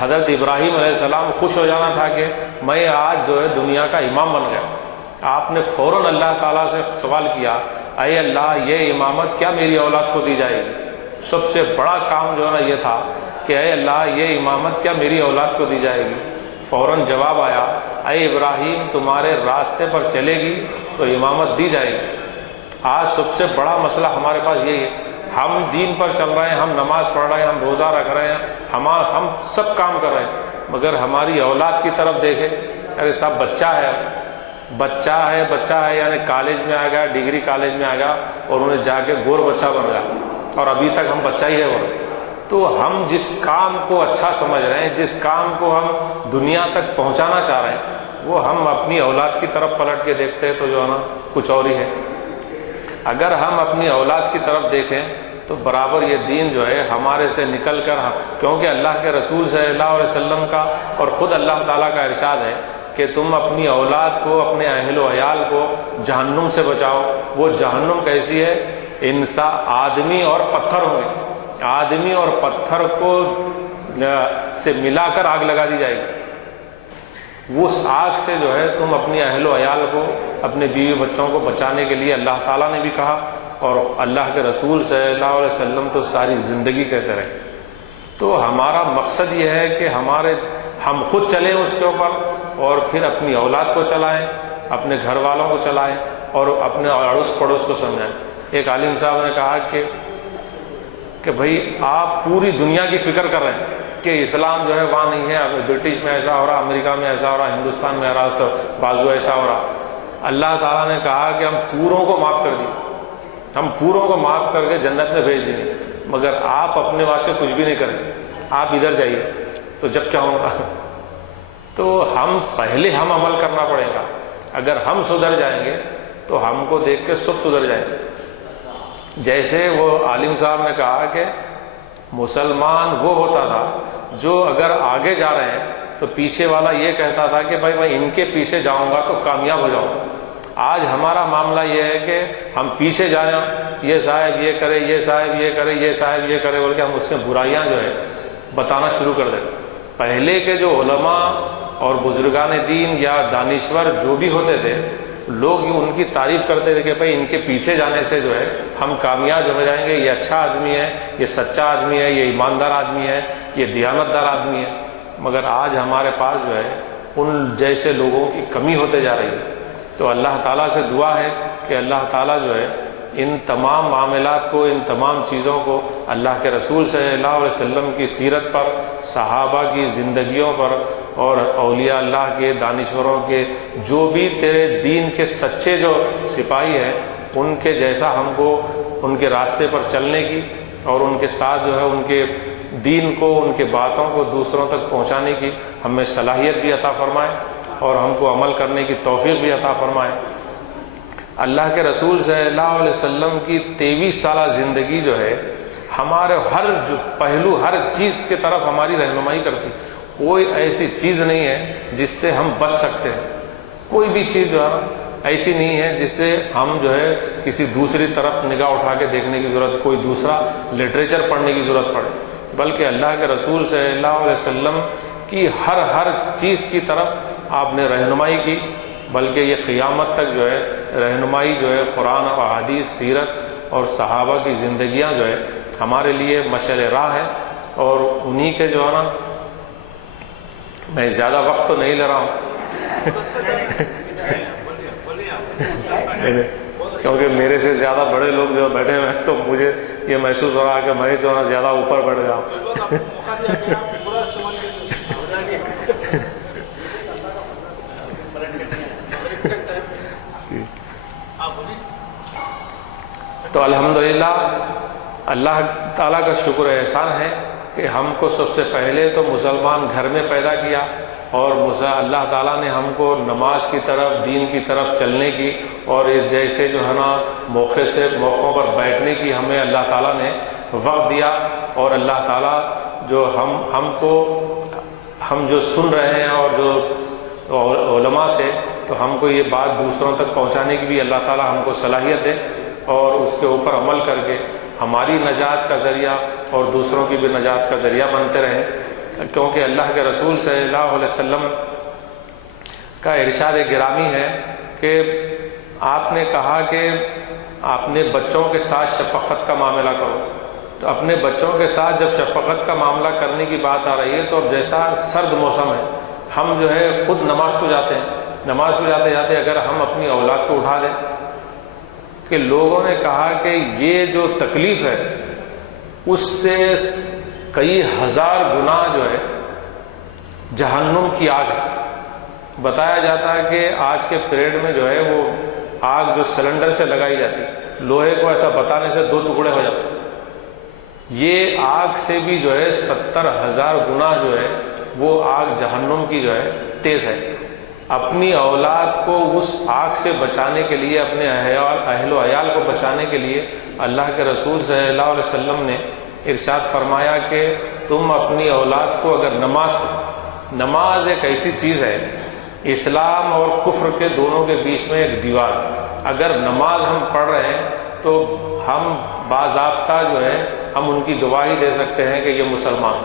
حضرت ابراہیم علیہ السلام خوش ہو جانا تھا کہ میں آج جو ہے دنیا کا امام بن گیا۔ آپ نے فوراً اللہ تعالیٰ سے سوال کیا، اے اللہ یہ امامت کیا میری اولاد کو دی جائے گی؟ سب سے بڑا کام جو ہے نا یہ تھا کہ اے اللہ یہ امامت کیا میری اولاد کو دی جائے گی؟ فوراً جواب آیا، اے ابراہیم تمہارے راستے پر چلے گی تو امامت دی جائے گی۔ آج سب سے بڑا مسئلہ ہمارے پاس یہی ہے، ہم دین پر چل رہے ہیں، ہم نماز پڑھ رہے ہیں، ہم روزہ رکھ رہے ہیں، ہم سب کام کر رہے ہیں، مگر ہماری اولاد کی طرف دیکھیں، ارے صاحب بچہ ہے یعنی کالج میں آ گیا، ڈگری کالج میں آ گیا اور انہیں جا کے گور بچہ بن گیا اور ابھی تک ہم بچہ ہی ہے وہ۔ تو ہم جس کام کو اچھا سمجھ رہے ہیں، جس کام کو ہم دنیا تک پہنچانا چاہ رہے ہیں، وہ ہم اپنی اولاد کی طرف پلٹ کے دیکھتے ہیں تو جو ہے نا کچھ اور ہی ہے۔ اگر ہم اپنی اولاد کی طرف دیکھیں تو برابر یہ دین جو ہے ہمارے سے نکل کر، کیونکہ اللہ کے رسول صلی اللہ علیہ وسلم کا اور خود اللہ تعالیٰ کا ارشاد ہے کہ تم اپنی اولاد کو، اپنے اہل و عیال کو جہنم سے بچاؤ۔ وہ جہنم کیسی ہے؟ آدمی اور پتھر ہوں گے، آدمی اور پتھر کو سے ملا کر آگ لگا دی جائے گی۔ اس آگ سے جو ہے تم اپنی اہل و عیال کو، اپنے بیوی بچوں کو بچانے کے لیے اللہ تعالیٰ نے بھی کہا اور اللہ کے رسول صلی اللہ علیہ وسلم تو ساری زندگی کہتے رہے۔ تو ہمارا مقصد یہ ہے کہ ہم خود چلیں اس کے اوپر اور پھر اپنی اولاد کو چلائیں، اپنے گھر والوں کو چلائیں اور اپنے اڑوس پڑوس کو سمجھائیں۔ ایک عالم صاحب نے کہا کہ بھائی آپ پوری دنیا کی فکر کر رہے ہیں کہ اسلام جو ہے وہاں نہیں ہے، اب برٹش میں ایسا ہو رہا، امریکہ میں ایسا ہو رہا، ہندوستان میں رہا تو بازو ایسا ہو رہا۔ اللہ تعالیٰ نے کہا کہ ہم پوروں کو معاف کر دیں، ہم پوروں کو معاف کر کے جنت میں بھیج دیں گے، مگر آپ اپنے واسطے کچھ بھی نہیں کریں، آپ ادھر جائیے تو جب کیا ہوگا؟ تو ہم عمل کرنا پڑے گا۔ اگر ہم سدھر جائیں گے تو ہم کو دیکھ کے سب سدھر جائیں گے۔ جیسے وہ عالم صاحب نے کہا کہ مسلمان وہ ہوتا تھا جو اگر آگے جا رہے ہیں تو پیچھے والا یہ کہتا تھا کہ بھائی میں ان کے پیچھے جاؤں گا تو کامیاب ہو جاؤں گا۔ آج ہمارا معاملہ یہ ہے کہ ہم پیچھے جا رہے ہیں، یہ صاحب یہ کرے، یہ صاحب یہ کرے، یہ صاحب یہ کرے بول کے ہم اس میں برائیاں جو ہے بتانا شروع کر دیں۔ پہلے کے جو علماء اور بزرگان دین یا دانشور جو بھی ہوتے تھے، لوگ ان کی تعریف کرتے تھے کہ بھائی ان کے پیچھے جانے سے جو ہے ہم کامیاب ہو جائیں گے، یہ اچھا آدمی ہے، یہ سچا آدمی ہے، یہ ایماندار آدمی ہے، یہ دیانتدار آدمی ہے۔ مگر آج ہمارے پاس جو ہے ان جیسے لوگوں کی کمی ہوتے جا رہی ہے۔ تو اللہ تعالیٰ سے دعا ہے کہ اللہ تعالیٰ جو ہے ان تمام معاملات کو، ان تمام چیزوں کو اللہ کے رسول صلی اللہ علیہ وسلم کی سیرت پر، صحابہ کی زندگیوں پر اور اولیاء اللہ کے، دانشوروں کے، جو بھی تیرے دین کے سچے جو سپاہی ہیں، ان کے جیسا ہم کو ان کے راستے پر چلنے کی اور ان کے ساتھ جو ہے ان کے دین کو، ان کے باتوں کو دوسروں تک پہنچانے کی ہمیں صلاحیت بھی عطا فرمائے اور ہم کو عمل کرنے کی توفیق بھی عطا فرمائے۔ اللہ کے رسول صلی اللہ علیہ وسلم کی 23 سالہ زندگی جو ہے ہمارے ہر پہلو، ہر چیز کی طرف ہماری رہنمائی کرتی۔ کوئی ایسی چیز نہیں ہے جس سے ہم بچ سکتے ہیں. کوئی بھی چیز جو ہے ایسی نہیں ہے جس سے ہم جو ہے کسی دوسری طرف نگاہ اٹھا کے دیکھنے کی ضرورت، کوئی دوسرا لٹریچر پڑھنے کی ضرورت پڑے، بلکہ اللہ کے رسول صلی اللہ علیہ وسلم کی ہر چیز کی طرف آپ نے رہنمائی کی. بلکہ یہ قیامت تک جو ہے رہنمائی جو ہے قرآن و احادیث، سیرت اور صحابہ کی زندگیاں جو ہے ہمارے لیے مشعل راہ ہے. اور انہی کے جو ہے نا، میں زیادہ وقت تو نہیں لے رہا ہوں کیونکہ میرے سے زیادہ بڑے لوگ جو بیٹھے ہوئے ہیں، تو مجھے یہ محسوس ہو رہا ہے کہ میں جو ہے نا زیادہ اوپر بڑھ گیا ہوں. تو الحمدللہ اللہ تعالیٰ کا شکر احسان ہے کہ ہم کو سب سے پہلے تو مسلمان گھر میں پیدا کیا، اور اللہ تعالیٰ نے ہم کو نماز کی طرف، دین کی طرف چلنے کی، اور اس جیسے جو ہے نا موقعوں پر بیٹھنے کی ہمیں اللہ تعالیٰ نے وقت دیا. اور اللہ تعالیٰ جو ہم جو سن رہے ہیں اور جو علماء سے، تو ہم کو یہ بات دوسروں تک پہنچانے کی بھی اللہ تعالیٰ ہم کو صلاحیت دے، اور اس کے اوپر عمل کر کے ہماری نجات کا ذریعہ اور دوسروں کی بھی نجات کا ذریعہ بنتے رہیں. کیونکہ اللہ کے رسول صلی اللہ علیہ وسلم کا ارشاد گرامی ہے کہ آپ نے کہا کہ اپنے بچوں کے ساتھ شفقت کا معاملہ کرو. تو اپنے بچوں کے ساتھ جب شفقت کا معاملہ کرنے کی بات آ رہی ہے، تو اب جیسا سرد موسم ہے، ہم جو ہے خود نماز کو جاتے ہیں، نماز کو جاتے جاتے اگر ہم اپنی اولاد کو اٹھا لیں، کہ لوگوں نے کہا کہ یہ جو تکلیف ہے اس سے کئی ہزار گنا جو ہے جہنم کی آگ ہے. بتایا جاتا ہے کہ آج کے پیریڈ میں جو ہے وہ آگ جو سلنڈر سے لگائی جاتی، لوہے کو ایسا بتانے سے 2 ٹکڑے ہو جاتے، یہ آگ سے بھی جو ہے 70,000 گنا جو ہے وہ آگ جہنم کی جو ہے تیز ہے. اپنی اولاد کو اس آگ سے بچانے کے لیے، اپنے اہل و عیال کو بچانے کے لیے اللہ کے رسول صلی اللہ علیہ وسلم نے ارشاد فرمایا کہ تم اپنی اولاد کو اگر نماز ایک ایسی چیز ہے، اسلام اور کفر کے دونوں کے بیچ میں ایک دیوار، اگر نماز ہم پڑھ رہے ہیں تو ہم باضابطہ جو ہے ہم ان کی گواہی دے سکتے ہیں کہ یہ مسلمان،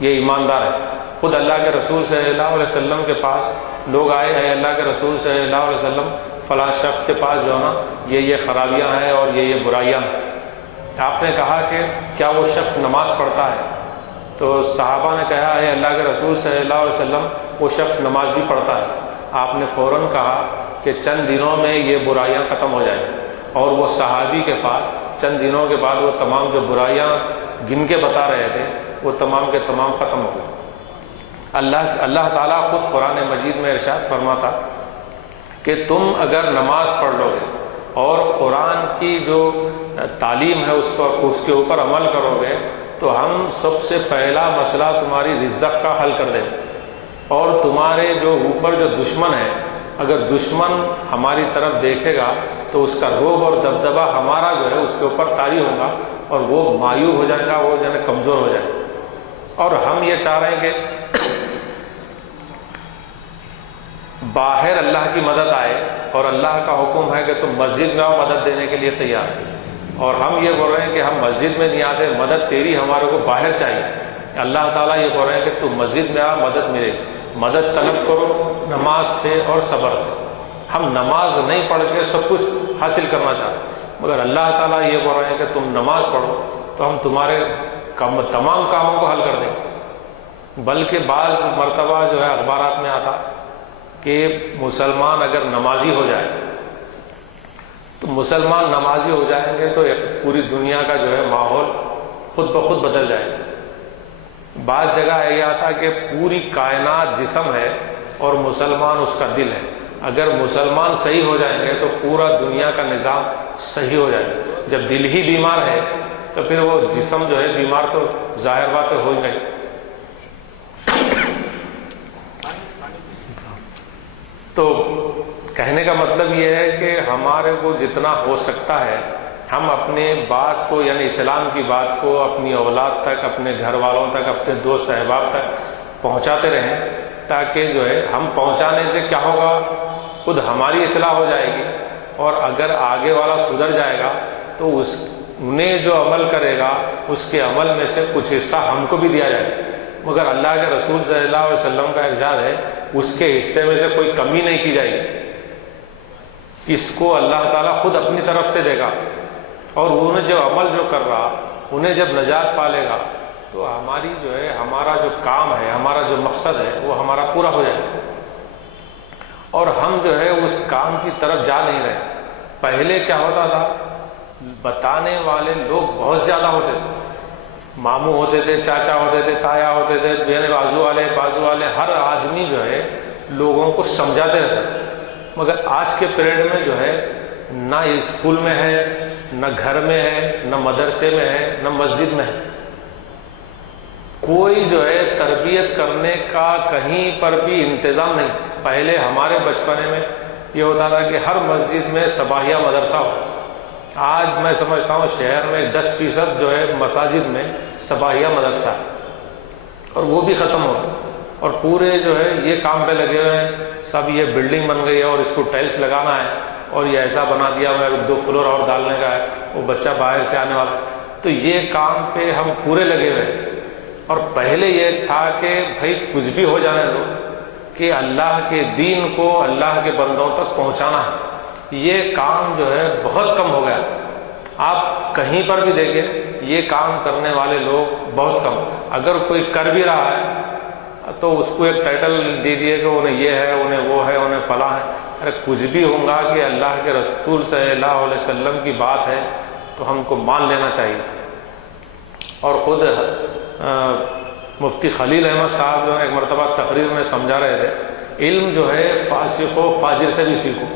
یہ ایماندار ہے. خود اللہ کے رسول صلی اللہ علیہ وسلم کے پاس لوگ آئے ہیں، اللہ کے رسول صلی اللہ علیہ وسلم فلاں شخص کے پاس جو ہے نا یہ خرابیاں ہیں اور یہ برائیاں ہیں. آپ نے کہا کہ کیا وہ شخص نماز پڑھتا ہے؟ تو صحابہ نے کہا ہے اللہ کے رسول صلی اللہ علیہ وسلم وہ شخص نماز بھی پڑھتا ہے. آپ نے فوراً کہا کہ چند دنوں میں یہ برائیاں ختم ہو جائیں. اور وہ صحابی کے پاس چند دنوں کے بعد وہ تمام جو برائیاں گن کے بتا رہے تھے وہ تمام کے تمام ختم ہو گئے. اللہ تعالیٰ خود قرآن مجید میں ارشاد فرماتا کہ تم اگر نماز پڑھ لو گے اور قرآن کی جو تعلیم ہے اس کے اوپر عمل کرو گے تو ہم سب سے پہلا مسئلہ تمہاری رزق کا حل کر دیں گے. اور تمہارے جو اوپر جو دشمن ہے، اگر دشمن ہماری طرف دیکھے گا تو اس کا روب اور دبدبہ ہمارا جو ہے اس کے اوپر طاری ہوگا اور وہ مایوب ہو جائے گا، وہ جو ہے کمزور ہو جائے گا. اور ہم یہ چاہ رہے ہیں کہ باہر اللہ کی مدد آئے، اور اللہ کا حکم ہے کہ تم مسجد میں آؤ، مدد دینے کے لیے تیار ہے. اور ہم یہ بول رہے ہیں کہ ہم مسجد میں نہیں آتے، مدد تیری ہمارے کو باہر چاہیے. اللہ تعالیٰ یہ بول رہے ہیں کہ تم مسجد میں آ، مدد ملے گی. مدد طلب کرو نماز سے اور صبر سے. ہم نماز نہیں پڑھ کے سب کچھ حاصل کرنا چاہتے ہیں، مگر اللہ تعالیٰ یہ بول رہے ہیں کہ تم نماز پڑھو تو ہم تمہارے تمام کاموں کو حل کر دیں گے. بلکہ بعض مرتبہ جو ہے اخبارات میں آتا کہ مسلمان اگر نمازی ہو جائے تو مسلمان نمازی ہو جائیں گے تو پوری دنیا کا جو ہے ماحول خود بخود بدل جائے گا. بعض جگہ یہ آتا کہ پوری کائنات جسم ہے اور مسلمان اس کا دل ہے. اگر مسلمان صحیح ہو جائیں گے تو پورا دنیا کا نظام صحیح ہو جائے گا. جب دل ہی بیمار ہے تو پھر وہ جسم جو ہے بیمار تو ظاہر بات ہو ہی گئی. تو کہنے کا مطلب یہ ہے کہ ہمارے کو جتنا ہو سکتا ہے ہم اپنے بات کو، یعنی اسلام کی بات کو اپنی اولاد تک، اپنے گھر والوں تک، اپنے دوست احباب تک پہنچاتے رہیں، تاکہ جو ہے ہم پہنچانے سے کیا ہوگا، خود ہماری اصلاح ہو جائے گی، اور اگر آگے والا سدھر جائے گا تو انہیں جو عمل کرے گا اس کے عمل میں سے کچھ حصہ ہم کو بھی دیا جائے۔ مگر اللہ کے رسول صلی اللہ علیہ وسلم کا ارشاد ہے اس کے حصے میں سے کوئی کمی نہیں کی جائے گی، اس کو اللہ تعالیٰ خود اپنی طرف سے دے گا، اور انہیں جو عمل جو کر رہا انہیں جب نجات پالے گا تو ہماری جو ہے ہمارا جو کام ہے، ہمارا جو مقصد ہے وہ ہمارا پورا ہو جائے گا، اور ہم جو ہے اس کام کی طرف جا نہیں رہے۔ پہلے کیا ہوتا تھا، بتانے والے لوگ بہت زیادہ ہوتے تھے، ماموں ہوتے تھے، چاچا ہوتے تھے، تایا ہوتے تھے، بہن بازو والے، ہر آدمی جو ہے لوگوں کو سمجھاتے رہتے۔ مگر آج کے پیریڈ میں جو ہے نہ اسکول میں ہے، نہ گھر میں ہے، نہ مدرسے میں ہے، نہ مسجد میں ہے، کوئی جو ہے تربیت کرنے کا کہیں پر بھی انتظام نہیں۔ پہلے ہمارے بچپنے میں یہ ہوتا تھا کہ ہر مسجد میں صباحیہ مدرسہ ہو، آج میں سمجھتا ہوں شہر میں 10% جو ہے مساجد میں صباحیہ مدرسہ ہے، اور وہ بھی ختم ہو گیا، اور پورے جو ہے یہ کام پہ لگے ہوئے ہیں سب، یہ بلڈنگ بن گئی ہے اور اس کو ٹائلس لگانا ہے، اور یہ ایسا بنا دیا ہوا ہے 2 فلور اور ڈالنے کا ہے، وہ بچہ باہر سے آنے والا، تو یہ کام پہ ہم پورے لگے ہوئے ہیں۔ اور پہلے یہ تھا کہ بھائی کچھ بھی ہو جانے دو، کہ اللہ کے دین کو اللہ کے بندوں تک پہنچانا ہے، یہ کام جو ہے بہت کم ہو گیا۔ آپ کہیں پر بھی دیکھیں یہ کام کرنے والے لوگ بہت کم، اگر کوئی کر بھی رہا ہے تو اس کو ایک ٹائٹل دے دیے کہ انہیں یہ ہے، انہیں وہ ہے، انہیں فلاں ہے۔ ارے کچھ بھی ہوگا کہ اللہ کے رسول صلی اللہ علیہ وسلم کی بات ہے تو ہم کو مان لینا چاہیے۔ اور خود مفتی خلیل احمد صاحب جو ایک مرتبہ تقریر میں سمجھا رہے تھے، علم جو ہے فاسق و فاجر سے بھی سیکھو،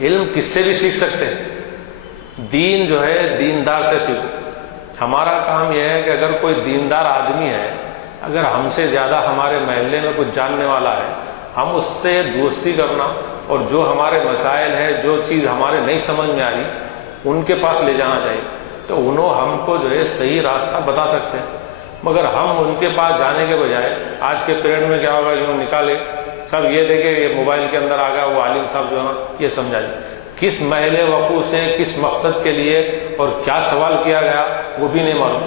علم کس سے بھی سیکھ سکتے ہیں، دین جو ہے دیندار سے سیکھو۔ ہمارا کام یہ ہے کہ اگر کوئی دیندار آدمی ہے، اگر ہم سے زیادہ ہمارے محلے میں کچھ جاننے والا ہے، ہم اس سے دوستی کرنا، اور جو ہمارے مسائل ہیں، جو چیز ہمارے نہیں سمجھ میں آ رہی ان کے پاس لے جانا چاہیے، تو انہوں ہم کو جو ہے صحیح راستہ بتا سکتے ہیں۔ مگر ہم ان کے پاس جانے کے بجائے آج کے پیریڈ میں کیا ہوگا، یوں نکالے سب یہ دیکھے یہ موبائل کے اندر آ گیا، وہ عالم صاحب جو ہے یہ سمجھا جائے کس محل وقوع سے کس مقصد کے لیے اور کیا سوال کیا گیا وہ بھی نہیں معلوم،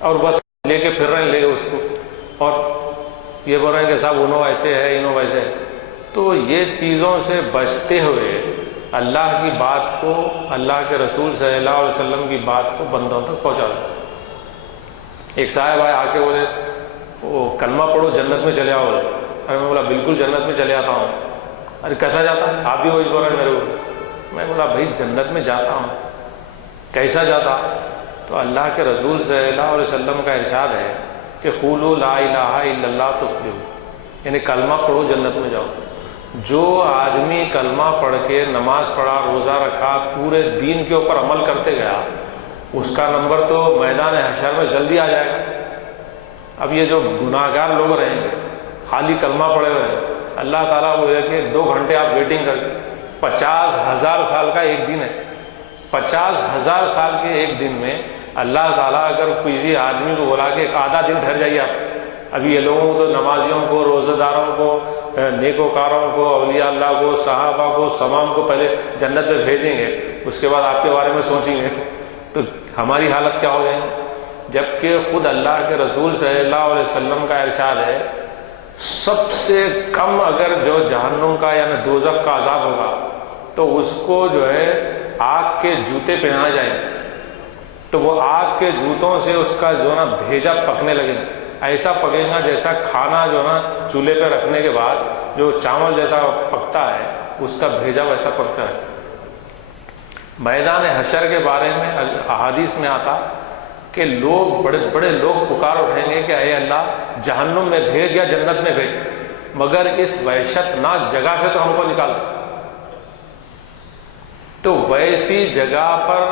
اور بس لے کے پھر رہے ہیں لے اس کو، اور یہ بول رہے ہیں کہ صاحب انہوں ایسے ہے انہوں ویسے ہے۔ تو یہ چیزوں سے بچتے ہوئے اللہ کی بات کو، اللہ کے رسول صلی اللہ علیہ وسلم کی بات کو بندوں تک پہنچا دو۔ ایک صاحب آئے آ کے بولے وہ کلمہ پڑھو جنت میں چلے آؤ، ارے میں بولا بالکل جنت میں چلے آتا ہوں۔ ارے کیسا جاتا؟ آپ بھی وہی بول رہے ہیں میرے کو۔ میں بولا بھائی جنت میں جاتا ہوں، کیسا جاتا؟ تو اللہ کے رسول صلی اللہ علیہ وسلم کا ارشاد ہے کہ قولوا لا الہ الا اللہ تفلحوا، یعنی کلمہ پڑھو جنت میں جاؤ۔ جو آدمی کلمہ پڑھ کے نماز پڑھا، روزہ رکھا، پورے دین کے اوپر عمل کرتے گیا، اس کا نمبر تو میدان حشر میں جلدی آ جائے گا۔ اب یہ جو گناہ گار لوگ رہیں گے خالی کلمہ پڑھے ہوئے ہیں، اللہ تعالیٰ وہ ہے کہ 2 گھنٹے آپ ویٹنگ کر کے، 50,000 سال کا ایک دن ہے، 50,000 سال کے ایک دن میں اللہ تعالیٰ اگر کسی آدمی کو بولا کہ آدھا دن ٹھہر جائیے آپ، ابھی یہ لوگوں کو تو نمازیوں کو، روزہ داروں کو، نیکوکاروں کو، اولیاء اللہ کو، صحابہ کو، تمام کو پہلے جنت میں بھیجیں گے، اس کے بعد آپ کے بارے میں سوچیں گے تو ہماری حالت کیا ہو جائے گی؟ جبکہ خود اللہ کے رسول صلی اللہ علیہ وسلم کا ارشاد ہے سب سے کم اگر جو جہنم کا یعنی دوزخ کا عذاب ہوگا تو اس کو جو ہے آگ کے جوتے پہنائے جائیں، تو وہ آگ کے جوتوں سے اس کا جو نا بھیجا پکنے لگے، ایسا پکے گا جیسا کھانا جو نا چولہے پہ رکھنے کے بعد جو چاول جیسا پکتا ہے اس کا بھیجا ویسا پکتا ہے۔ میدان حشر کے بارے میں احادیث میں آتا کہ لوگ بڑے بڑے لوگ پکار اٹھیں گے کہ اے اللہ جہنم میں بھیج یا جنت میں بھیج، مگر اس وحشت ناک جگہ سے تو ہم کو نکال دے۔ تو ویسی جگہ پر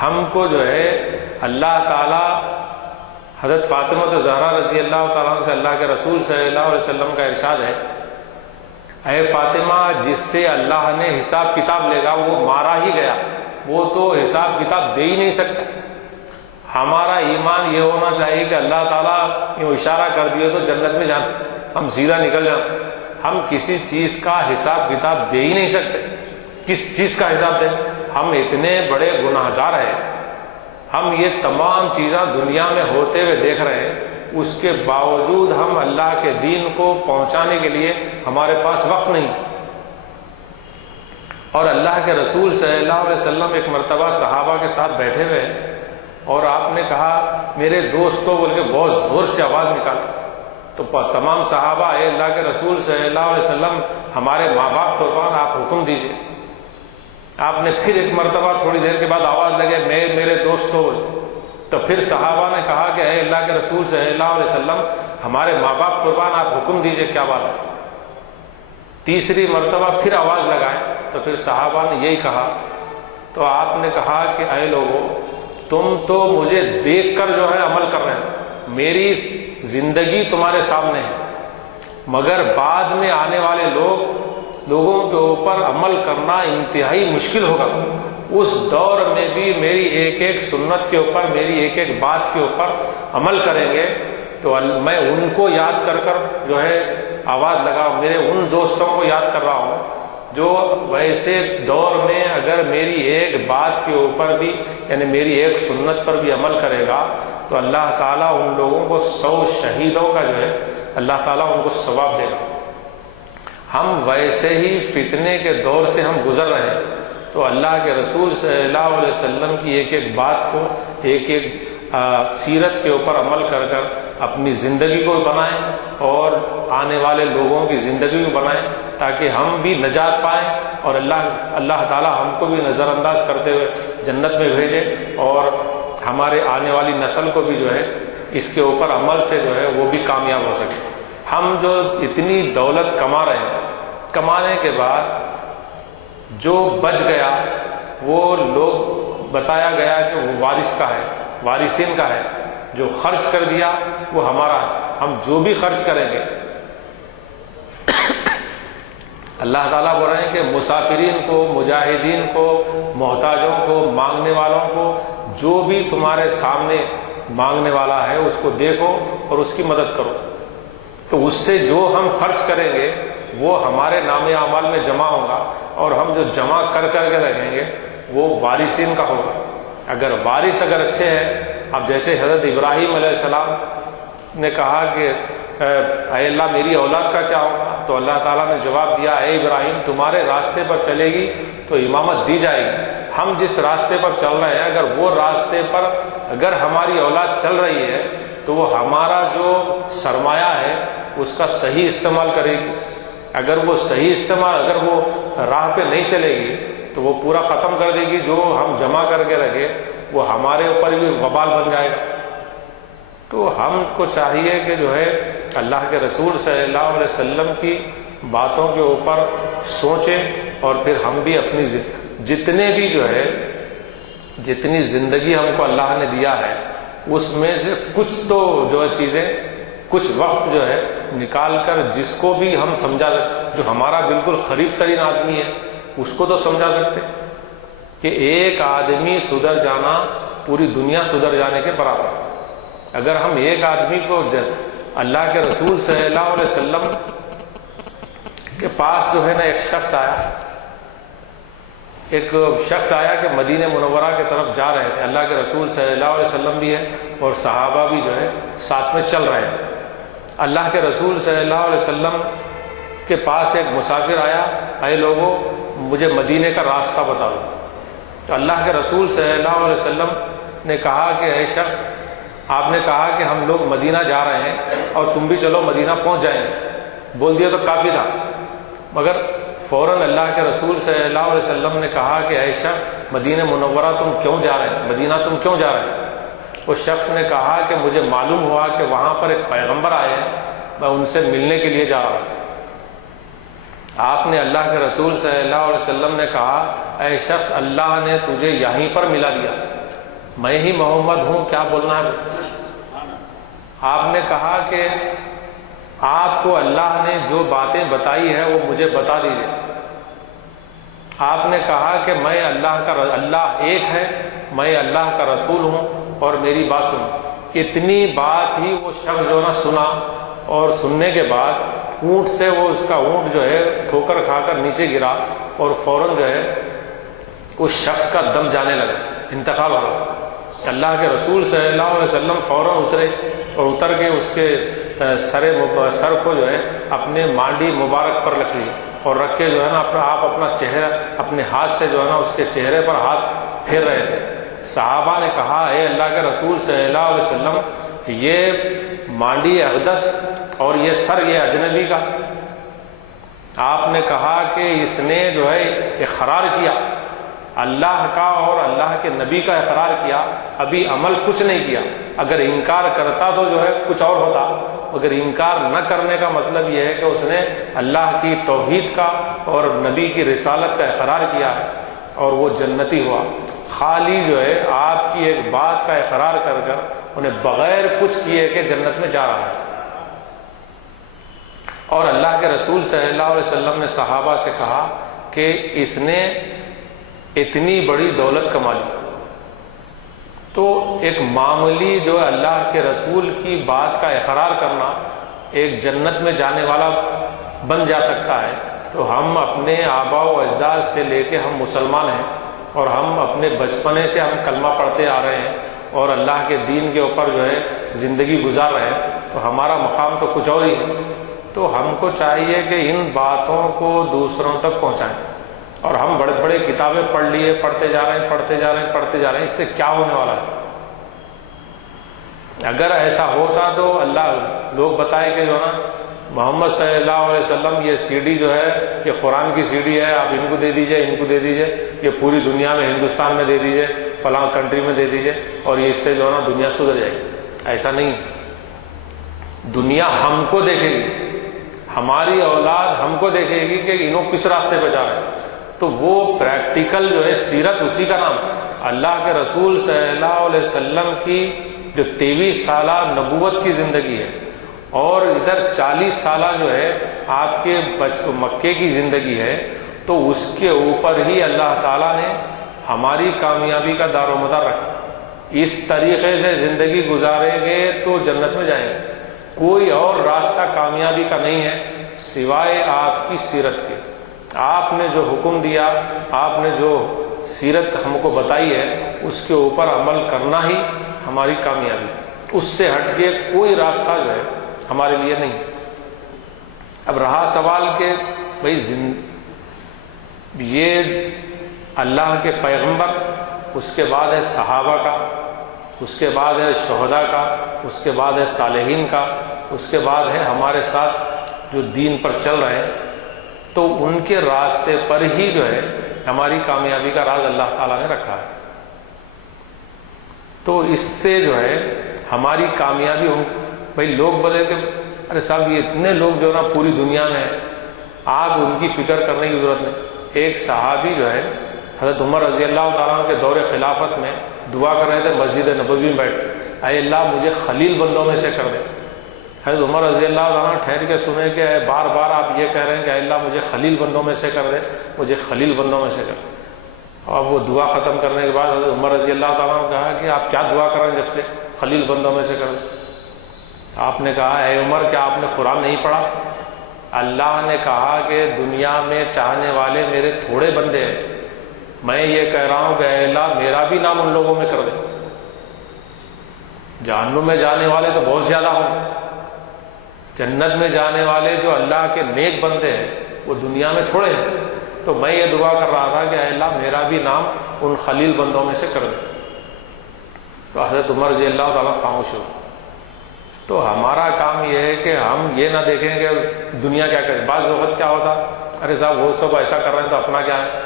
ہم کو جو ہے اللہ تعالیٰ، حضرت فاطمہ زہرا رضی اللہ تعالیٰ عنہ سے اللہ کے رسول صلی اللہ علیہ وسلم کا ارشاد ہے، اے فاطمہ جس سے اللہ نے حساب کتاب لے گا وہ مارا ہی گیا، وہ تو حساب کتاب دے ہی نہیں سکتا۔ ہمارا ایمان یہ ہونا چاہیے کہ اللہ تعالیٰ یوں اشارہ کر دیے تو جنت میں جانا، ہم سیدھا نکل جائیں۔ ہم کسی چیز کا حساب کتاب دے ہی نہیں سکتے۔ کس چیز کا حساب دیں؟ ہم اتنے بڑے گناہ گار ہیں، ہم یہ تمام چیزیں دنیا میں ہوتے ہوئے دیکھ رہے ہیں، اس کے باوجود ہم اللہ کے دین کو پہنچانے کے لیے ہمارے پاس وقت نہیں۔ اور اللہ کے رسول صلی اللہ علیہ وسلم ایک مرتبہ صحابہ کے ساتھ بیٹھے ہوئے ہیں، اور آپ نے کہا میرے دوستوں بول کے بہت زور سے آواز نکالی، تو تمام صحابہ اے اللہ کے رسول صلی اللہ علیہ وسلم ہمارے ماں باپ قربان، آپ حکم دیجئے۔ آپ نے پھر ایک مرتبہ تھوڑی دیر کے بعد آواز لگے میرے دوستوں، تو پھر صحابہ نے کہا کہ اے اللہ کے رسول صلی اللہ علیہ وسلم ہمارے ماں باپ قربان، آپ حکم دیجئے، کیا بات ہے؟ تیسری مرتبہ پھر آواز لگائے تو پھر صحابہ نے یہی کہا، تو آپ نے کہا کہ اے لوگوں، تم تو مجھے دیکھ کر جو ہے عمل کر رہے ہیں، میری زندگی تمہارے سامنے ہے، مگر بعد میں آنے والے لوگوں کے اوپر عمل کرنا انتہائی مشکل ہوگا۔ اس دور میں بھی میری ایک ایک سنت کے اوپر، میری ایک ایک بات کے اوپر عمل کریں گے، تو میں ان کو یاد کر جو ہے آواز لگا، میرے ان دوستوں کو یاد کر رہا ہوں جو ویسے دور میں اگر میری ایک بات کے اوپر بھی، یعنی میری ایک سنت پر بھی عمل کرے گا تو اللہ تعالیٰ ان لوگوں کو 100 شہیدوں کا جو ہے اللہ تعالیٰ ان کو ثواب دے گا۔ ہم ویسے ہی فتنے کے دور سے ہم گزر رہے ہیں، تو اللہ کے رسول صلی اللہ علیہ وسلم کی ایک ایک بات کو، ایک ایک سیرت کے اوپر عمل کر اپنی زندگی کو بنائیں اور آنے والے لوگوں کی زندگی کو بنائیں، تاکہ ہم بھی نجات پائیں اور اللہ تعالیٰ ہم کو بھی نظر انداز کرتے ہوئے جنت میں بھیجے، اور ہمارے آنے والی نسل کو بھی جو ہے اس کے اوپر عمل سے جو ہے وہ بھی کامیاب ہو سکے۔ ہم جو اتنی دولت کما رہے ہیں، کمانے کے بعد جو بچ گیا وہ لوگ بتایا گیا کہ وہ وارث کا ہے، وارثین کا ہے، جو خرچ کر دیا وہ ہمارا ہے۔ ہم جو بھی خرچ کریں گے، اللہ تعالیٰ بول رہے ہیں کہ مسافرین کو، مجاہدین کو، محتاجوں کو، مانگنے والوں کو، جو بھی تمہارے سامنے مانگنے والا ہے اس کو دیکھو اور اس کی مدد کرو، تو اس سے جو ہم خرچ کریں گے وہ ہمارے نام اعمال میں جمع ہوگا، اور ہم جو جمع کر کے رکھیں گے وہ وارثین کا ہوگا۔ اگر وارث اچھے ہیں، اب جیسے حضرت ابراہیم علیہ السلام نے کہا کہ اے اللہ میری اولاد کا کیا ہوگا، تو اللہ تعالیٰ نے جواب دیا اے ابراہیم تمہارے راستے پر چلے گی تو امامت دی جائے گی۔ ہم جس راستے پر چل رہے ہیں، اگر وہ راستے پر اگر ہماری اولاد چل رہی ہے تو وہ ہمارا جو سرمایہ ہے اس کا صحیح استعمال کرے گی۔ اگر وہ صحیح استعمال، اگر وہ راہ پہ نہیں چلے گی تو وہ پورا ختم کر دے گی، جو ہم جمع کر کے رکھے وہ ہمارے اوپر بھی وبال بن جائے گا۔ تو ہم کو چاہیے کہ جو ہے اللہ کے رسول صلی اللہ علیہ وسلم کی باتوں کے اوپر سوچیں، اور پھر ہم بھی اپنی جتنے بھی جو ہے جتنی زندگی ہم کو اللہ نے دیا ہے اس میں سے کچھ تو جو ہے چیزیں، کچھ وقت جو ہے نکال کر جس کو بھی ہم سمجھا، جو ہمارا بالکل قریب ترین آدمی ہے اس کو تو سمجھا سکتے کہ ایک آدمی سدھر جانا پوری دنیا سدھر جانے کے برابر ہے۔ اگر ہم ایک آدمی کو، اللہ کے رسول صلی اللہ علیہ وسلم کے پاس جو ہے نا ایک شخص آیا کہ مدینہ منورہ کی طرف جا رہے تھے، اللہ کے رسول صلی اللہ علیہ وسلم بھی ہے اور صحابہ بھی جو ہے ساتھ میں چل رہے ہیں۔ اللہ کے رسول صلی اللہ علیہ وسلم کے پاس ایک مسافر آیا، اے لوگوں مجھے مدینے کا راستہ بتا دو۔ تو اللہ کے رسول صلی اللہ علیہ وسلم نے کہا کہ اے شخص، آپ نے کہا کہ ہم لوگ مدینہ جا رہے ہیں اور تم بھی چلو مدینہ پہنچ جائیں، بول دیا تو کافی تھا، مگر فوراً اللہ کے رسول صلی اللہ علیہ وسلم نے کہا کہ اے شخص مدینہ منورہ تم کیوں جا رہے ہیں، مدینہ تم کیوں جا رہے ہیں؟ اس شخص نے کہا کہ مجھے معلوم ہوا کہ وہاں پر ایک پیغمبر آئے ہیں، میں ان سے ملنے کے لیے جا رہا ہوں۔ آپ نے اللہ کے رسول صلی اللہ علیہ وسلم نے کہا اے شخص اللہ نے تجھے یہیں پر ملا دیا، میں ہی محمد ہوں، کیا بولنا ہے؟ آپ نے کہا کہ آپ کو اللہ نے جو باتیں بتائی ہے وہ مجھے بتا دیجیے۔ آپ نے کہا کہ میں اللہ ایک ہے، میں اللہ کا رسول ہوں اور میری بات سنو۔ اتنی بات ہی وہ شخص جو نا سنا، اور سننے کے بعد اونٹ سے وہ اس کا اونٹ جو ہے ٹھوکر کھا کر نیچے گرا، اور فوراً جو ہے اس شخص کا دم جانے لگا، انتقال ہو گیا۔ اللہ کے رسول صلی اللہ علیہ وسلم فوراً اترے اور اتر کے اس کے سر کو جو ہے اپنے مانڈی مبارک پر رکھ لیے، اور رکھ کے جو ہے نا اپنا چہرہ اپنے ہاتھ سے جو ہے نا اس کے چہرے پر ہاتھ پھیر رہے تھے۔ صحابہ نے کہا اے اللہ کے رسول صلی اللہ علیہ وسلم، یہ مانڈی اقدس اور یہ سر یہ اجنبی کا؟ آپ نے کہا کہ اس نے جو ہے اقرار کیا اللہ کا اور اللہ کے نبی کا اقرار کیا، ابھی عمل کچھ نہیں کیا۔ اگر انکار کرتا تو جو ہے کچھ اور ہوتا، مگر انکار نہ کرنے کا مطلب یہ ہے کہ اس نے اللہ کی توحید کا اور نبی کی رسالت کا اقرار کیا ہے، اور وہ جنتی ہوا۔ خالی جو ہے آپ کی ایک بات کا اقرار کر کر انہیں بغیر کچھ کیے کہ جنت میں جا رہا ہے۔ اور اللہ کے رسول صلی اللہ علیہ وسلم نے صحابہ سے کہا کہ اس نے اتنی بڑی دولت کما لی، تو ایک معمولی جو ہے اللہ کے رسول کی بات کا اقرار کرنا ایک جنت میں جانے والا بن جا سکتا ہے۔ تو ہم اپنے آباء و اجداد سے لے کے ہم مسلمان ہیں، اور ہم اپنے بچپنے سے ہم کلمہ پڑھتے آ رہے ہیں اور اللہ کے دین کے اوپر جو ہے زندگی گزار رہے ہیں، تو ہمارا مقام تو کچھ اور ہی ہے۔ تو ہم کو چاہیے کہ ان باتوں کو دوسروں تک پہنچائیں۔ اور ہم بڑے بڑے کتابیں پڑھ لیے، پڑھتے جا رہے ہیں، اس سے کیا ہونے والا ہے؟ اگر ایسا ہوتا تو اللہ لوگ بتائے کہ جو نا محمد صلی اللہ علیہ وسلم یہ سی ڈی جو ہے یہ قرآن کی سی ڈی ہے، آپ ان کو دے دیجئے، ان کو دے دیجئے، یہ پوری دنیا میں ہندوستان میں دے دیجئے، فلاں کنٹری میں دے دیجئے، اور یہ اس سے جو ہے نا دنیا سدھر جائے گی۔ ایسا نہیں، دنیا ہم کو دیکھے گی، ہماری اولاد ہم کو دیکھے گی کہ انہوں کس راستے پہ جا رہے ہیں۔ تو وہ پریکٹیکل جو ہے سیرت، اسی کا نام اللہ کے رسول صلی اللہ علیہ وسلم کی جو 23 سالہ نبوت کی زندگی ہے، اور ادھر 40 سالہ جو ہے آپ کے مکے کی زندگی ہے، تو اس کے اوپر ہی اللہ تعالیٰ نے ہماری کامیابی کا دار و مدار رکھا۔ اس طریقے سے زندگی گزاریں گے تو جنت میں جائیں گے۔ کوئی اور راستہ کامیابی کا نہیں ہے سوائے آپ کی سیرت کے۔ آپ نے جو حکم دیا، آپ نے جو سیرت ہم کو بتائی ہے، اس کے اوپر عمل کرنا ہی ہماری کامیابی، اس سے ہٹ کے کوئی راستہ جو ہے ہمارے لیے نہیں۔ اب رہا سوال کہ بھائی یہ اللہ کے پیغمبر، اس کے بعد ہے صحابہ کا، اس کے بعد ہے شہداء کا، اس کے بعد ہے صالحین کا، اس کے بعد ہے ہمارے ساتھ جو دین پر چل رہے ہیں، تو ان کے راستے پر ہی جو ہے ہماری کامیابی کا راز اللہ تعالیٰ نے رکھا ہے۔ تو اس سے جو ہے ہماری کامیابی بھائی لوگ بولے کہ ارے صاحب یہ اتنے لوگ جو نا پوری دنیا میں ہیں، آپ ان کی فکر کرنے کی ضرورت نہیں۔ ایک صحابی جو ہے حضرت عمر رضی اللہ تعالیٰ عنہ کے دور خلافت میں دعا کر رہے تھے مسجد نبوی میں بیٹھ کے، اے اللہ مجھے خلیل بندوں میں سے کر دے۔ حضرت عمر رضی اللہ تعالیٰ ٹھہر کے سنے کہ بار بار آپ یہ کہہ رہے ہیں کہ اے اللہ مجھے خلیل بندوں میں سے کر دے، مجھے خلیل بندوں میں سے کر دے۔ اور وہ دعا ختم کرنے کے بعد حضرت عمر رضی اللہ تعالیٰ نے کہا کہ آپ کیا دعا کر رہے ہیں جب سے خلیل بندوں میں سے کر دیں؟ آپ نے کہا اے عمر کیا آپ نے قرآن نہیں پڑھا؟ اللہ نے کہا کہ دنیا میں چاہنے والے میرے تھوڑے بندے ہیں، میں یہ کہہ رہا ہوں کہ اے اللہ میرا بھی نام ان لوگوں میں کر دے۔ جہنم میں جانے والے تو بہت زیادہ ہوں، جنت میں جانے والے جو اللہ کے نیک بندے ہیں وہ دنیا میں تھوڑے ہیں۔ تو میں یہ دعا کر رہا تھا کہ اے اللہ میرا بھی نام ان خلیل بندوں میں سے کر دے۔ تو حضرت عمر رضی اللہ تعالیٰ خاموش ہو۔ تو ہمارا کام یہ ہے کہ ہم یہ نہ دیکھیں کہ دنیا کیا کرے۔ بعض وقت کیا ہوتا، ارے صاحب وہ سب ایسا کر رہے ہیں تو اپنا کیا ہے؟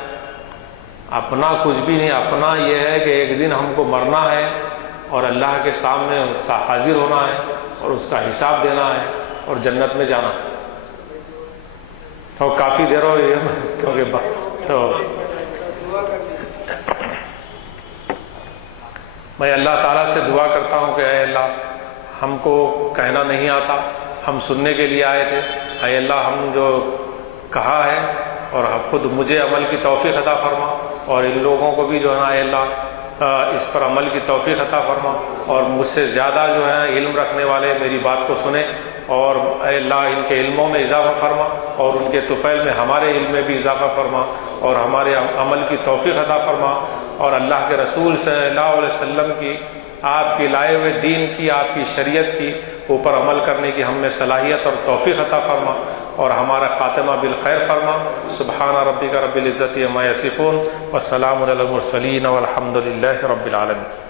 اپنا کچھ بھی نہیں۔ اپنا یہ ہے کہ ایک دن ہم کو مرنا ہے اور اللہ کے سامنے حاضر ہونا ہے اور اس کا حساب دینا ہے اور جنت میں جانا ہے۔ تو کافی دیر ہو گئی کیونکہ تو میں اللہ تعالیٰ سے دعا کرتا ہوں کہ اے اللہ ہم کو کہنا نہیں آتا، ہم سننے کے لیے آئے تھے، اے اللہ ہم جو کہا ہے اور خود مجھے عمل کی توفیق عطا فرما، اور ان لوگوں کو بھی جو ہے نا اے اللہ اس پر عمل کی توفیق عطا فرما، اور مجھ سے زیادہ جو ہیں علم رکھنے والے میری بات کو سنیں، اور اے اللہ ان کے علموں میں اضافہ فرما، اور ان کے طفیل میں ہمارے علم میں بھی اضافہ فرما، اور ہمارے عمل کی توفیق عطا فرما، اور اللہ کے رسول صلی اللہ علیہ وسلم کی، آپ کی لائے ہوئے دین کی، آپ کی شریعت کی اوپر عمل کرنے کی ہم میں صلاحیت اور توفیق عطا فرما، اور ہمارا خاتمہ بالخیر فرما۔ سبحان ربک رب العزت عما یصفون، والسلام علی المرسلین، والحمد للہ رب العالمین۔